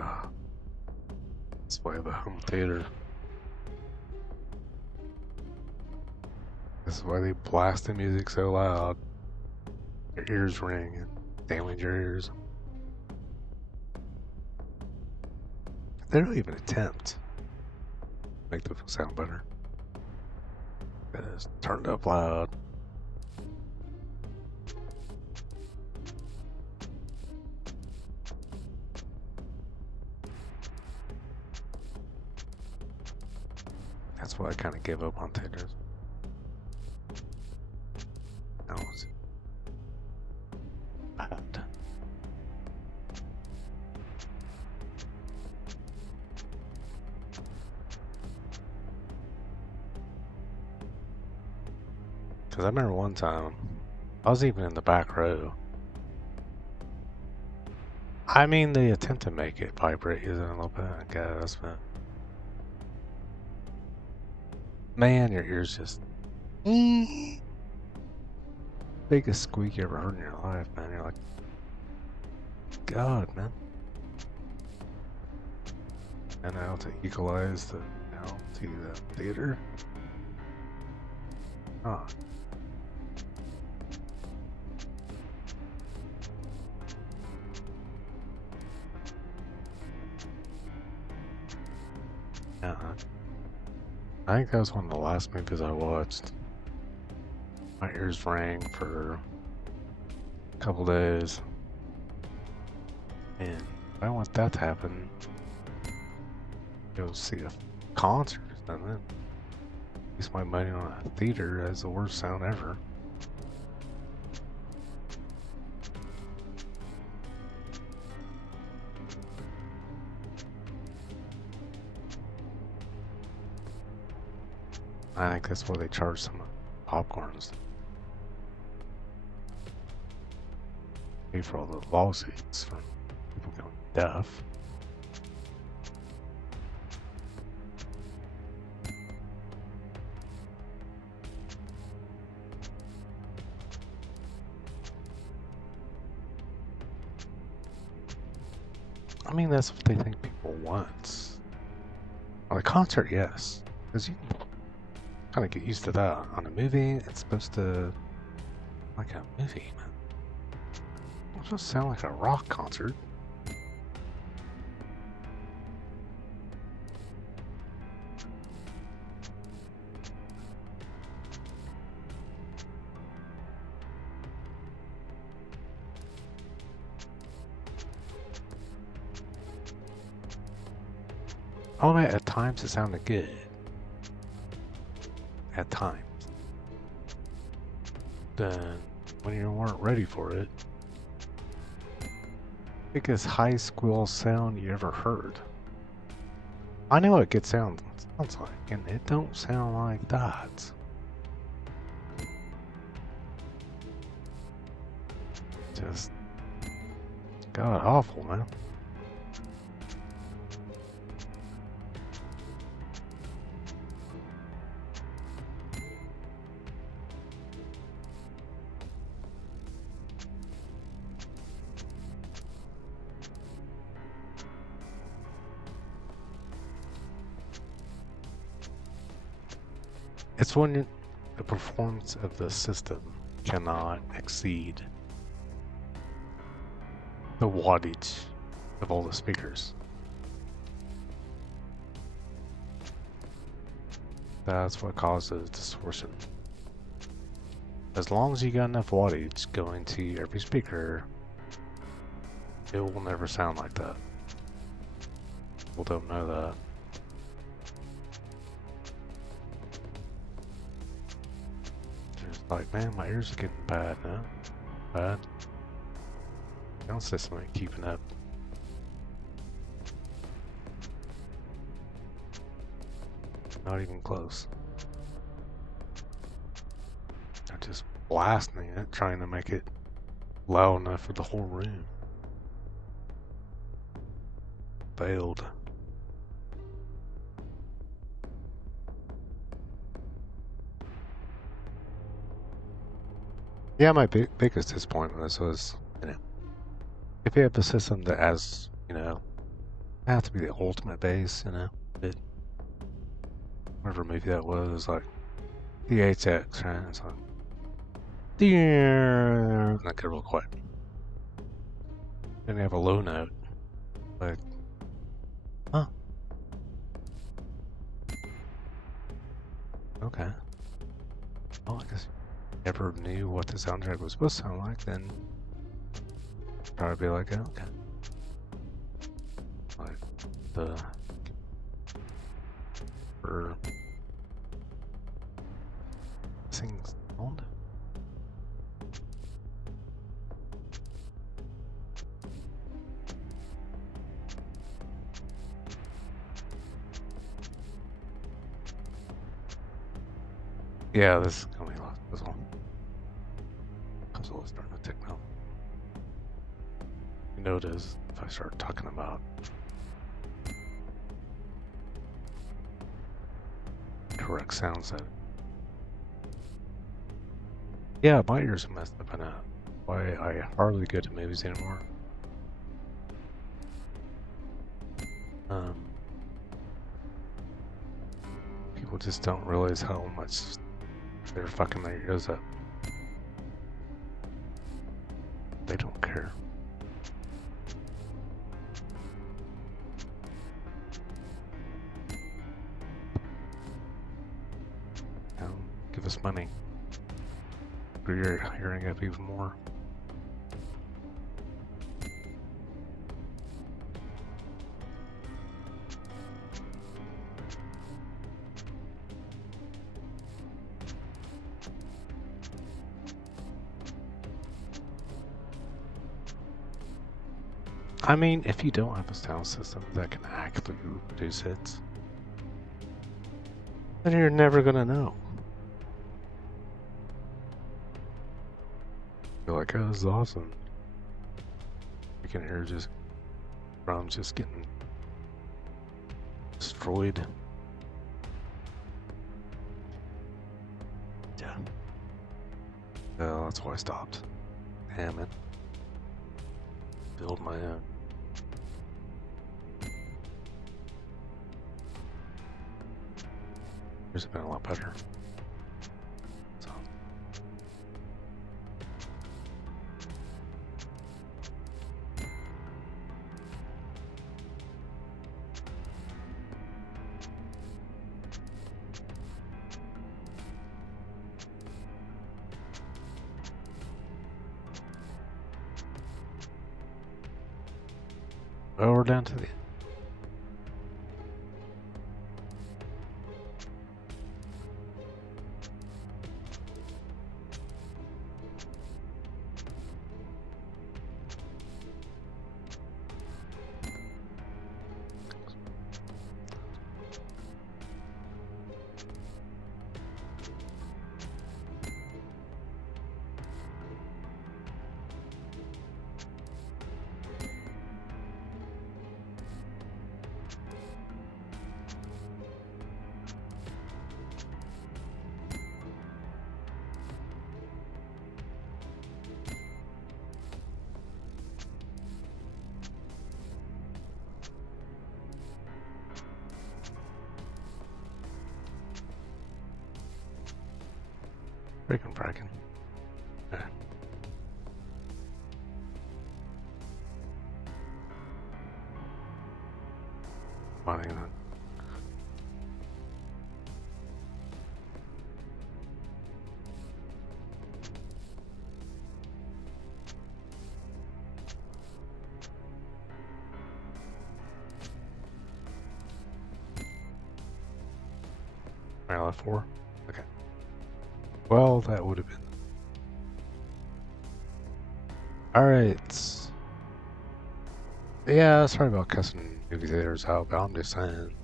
this way of a home theater. This is why they blast the music so loud. Your ears ring and damage your ears. They don't even attempt to make them sound better. It's turned up loud. That's why I kind of gave up on theaters. That was bad. Because I remember one time, I was even in the back row. I mean, they attempt to make it vibrate using a little bit, I guess, but man, your ears just biggest squeak you ever heard in your life, man. You're like, God, man. And now to equalize the to the theater. Oh. I think that was one of the last movies I watched. My ears rang for a couple days. And I don't want that to happen. Go see a concert or something. Waste my money on a theater as the worst sound ever. I think that's why they charge some popcorns. Pay for all the lawsuits from people going deaf. I mean, that's what they think people want. On a concert, yes. Because you kind of get used to that. On a movie, it's supposed to like a movie, man. It's supposed to sound like a rock concert. Oh man, at times it sounded good. At times. Then, when you weren't ready for it, biggest high squeal sound you ever heard. I know what good sounds like, and it don't sound like that. Just god awful, man. It's when the performance of the system cannot exceed the wattage of all the speakers. That's what causes distortion. As long as you got enough wattage going to every speaker, it will never sound like that. People don't know that. Just like, man, my ears are getting bad now. Bad. Sound system ain't keeping up. Not even close. I'm just blasting it, trying to make it loud enough for the whole room. Failed. Yeah, my biggest disappointment was, you know, if you have a system that has, you know, it has to be the ultimate bass, you know, it, whatever movie that was like the HX, right? It's like, and that get real quiet. Then you have a low note, like, huh? Okay. Well, I guess if you ever knew what the soundtrack was supposed to sound like, then probably be like, oh, okay. Like the for sing sound. Yeah, this is gonna be a lot of puzzle. Puzzle is starting to tick now. You notice if I start talking about correct sound set. Yeah, my ears are messed up enough. Why I hardly go to movies anymore. People just don't realize how much they're fucking their ears up. They don't care. Give us money. Screw your hearing up even more. I mean, if you don't have a sound system that can actually produce hits, then you're never gonna know. You're like, oh, this is awesome. You can hear just drums just getting destroyed. Yeah. Oh, that's why I stopped. Damn it. Build my own. Here's been a lot better. So. Well, we're down to the freaking fracking. Yeah. Funny that. I left 4? Okay. Well, that would have been. Alright. Yeah, sorry about cussing movie theaters out, but I'm just saying.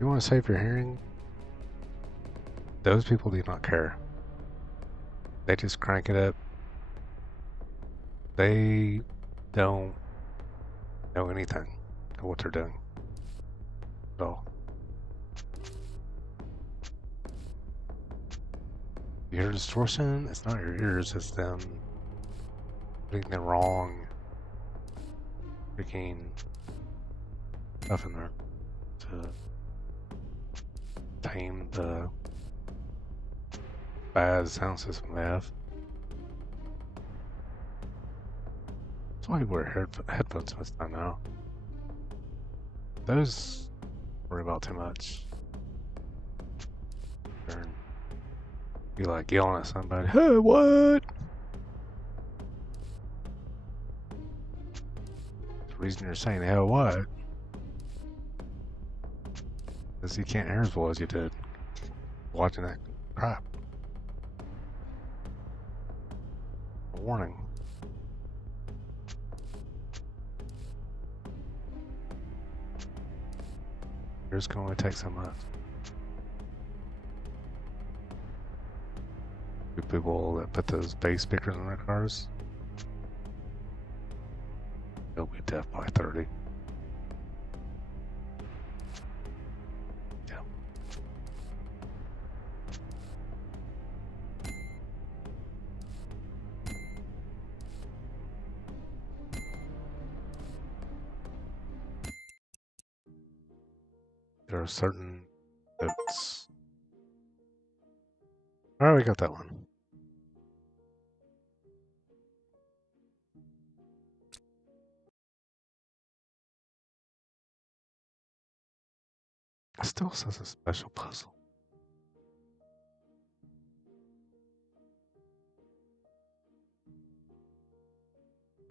You want to save your hearing? Those people do not care. They just crank it up. They don't know anything of what they're doing at all. You hear distortion? It's not your ears, it's them putting the wrong freaking stuff in there to tame the bad sound system they have. That's why you wear headphones most of the time now. Those worry about too much. Be like yelling at somebody, hey, what? The reason you're saying, hey, what? Because you can't hear as well as you did watching that crap. A warning. Yours can only take so much. People that put those bass speakers in their cars, they'll be deaf by 30. Yeah. There are certain notes. Alright, we got that one. It still says a special puzzle.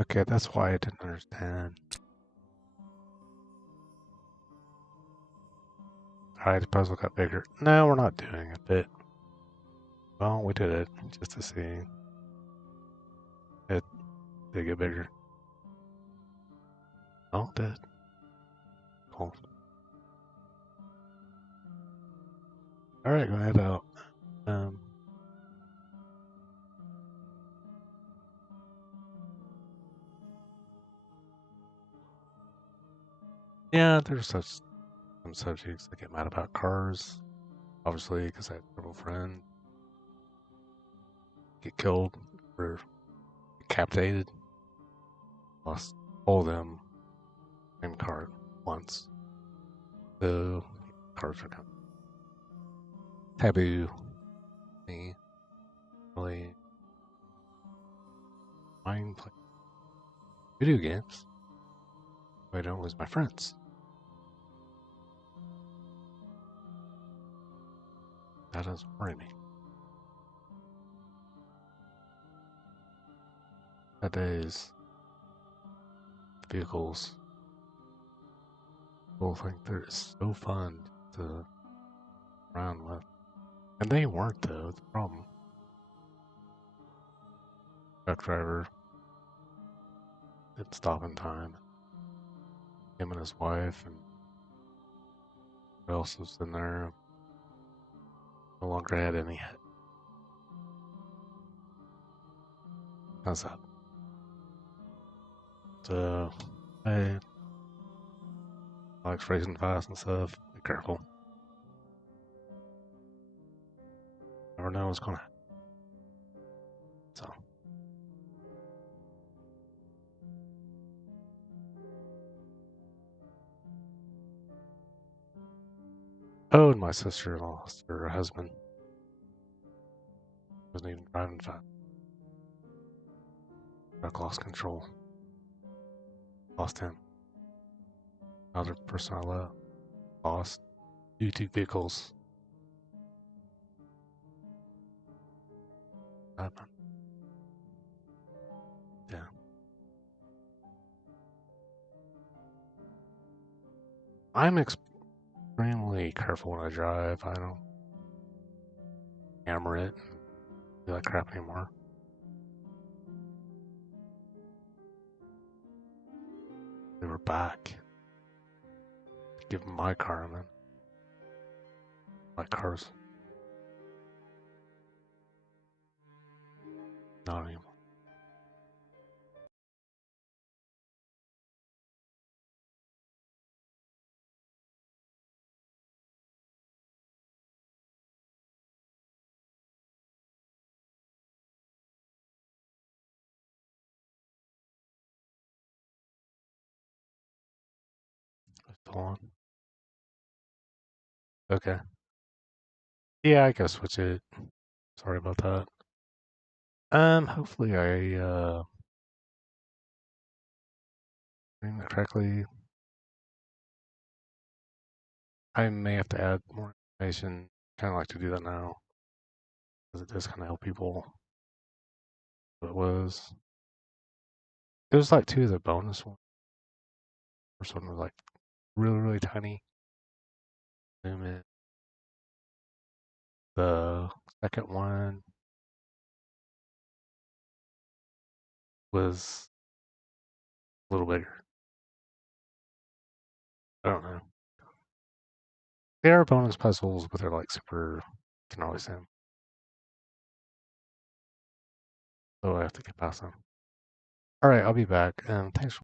Okay, that's why I didn't understand. Alright, the puzzle got bigger. No, we're not doing a bit. Well, we did it just to see. It did get bigger. Oh, it did. Cool. Alright, go ahead out. Yeah, there's some subjects that get mad about cars. Obviously, because I had several friends get killed or decapitated. Lost all of them in car once. So, cars are kind of taboo. Me, really, mind play video games. So I don't lose my friends. That doesn't worry me. Nowadays, vehicles, people think they're so fun to run with. And they weren't, though, it's a problem. Truck driver didn't stop in time. Him and his wife, and who else was in there, no longer had any head. How's that? So, I like racing fast and stuff. Be careful. Never know what's gonna happen. So. Oh, and my sister lost her husband. Wasn't even driving fast. Truck lost control. Lost him. Another person I love lost due to vehicles. Happened. Yeah. I'm extremely be careful when I drive. I don't hammer it and do that crap anymore. They were back. Give them my car and then my car's not anymore. Still on. Okay. Yeah, I gotta switch it. Sorry about that. Hopefully I doing that correctly. I may have to add more information. Kind of like to do that now because it does kind of help people. What it was like two of the bonus ones. First one was like really, really tiny. Zoom in. The second one was a little bigger. I don't know. They are bonus puzzles, but they're like super. You can always see them. So I have to get past them. All right, I'll be back. Thanks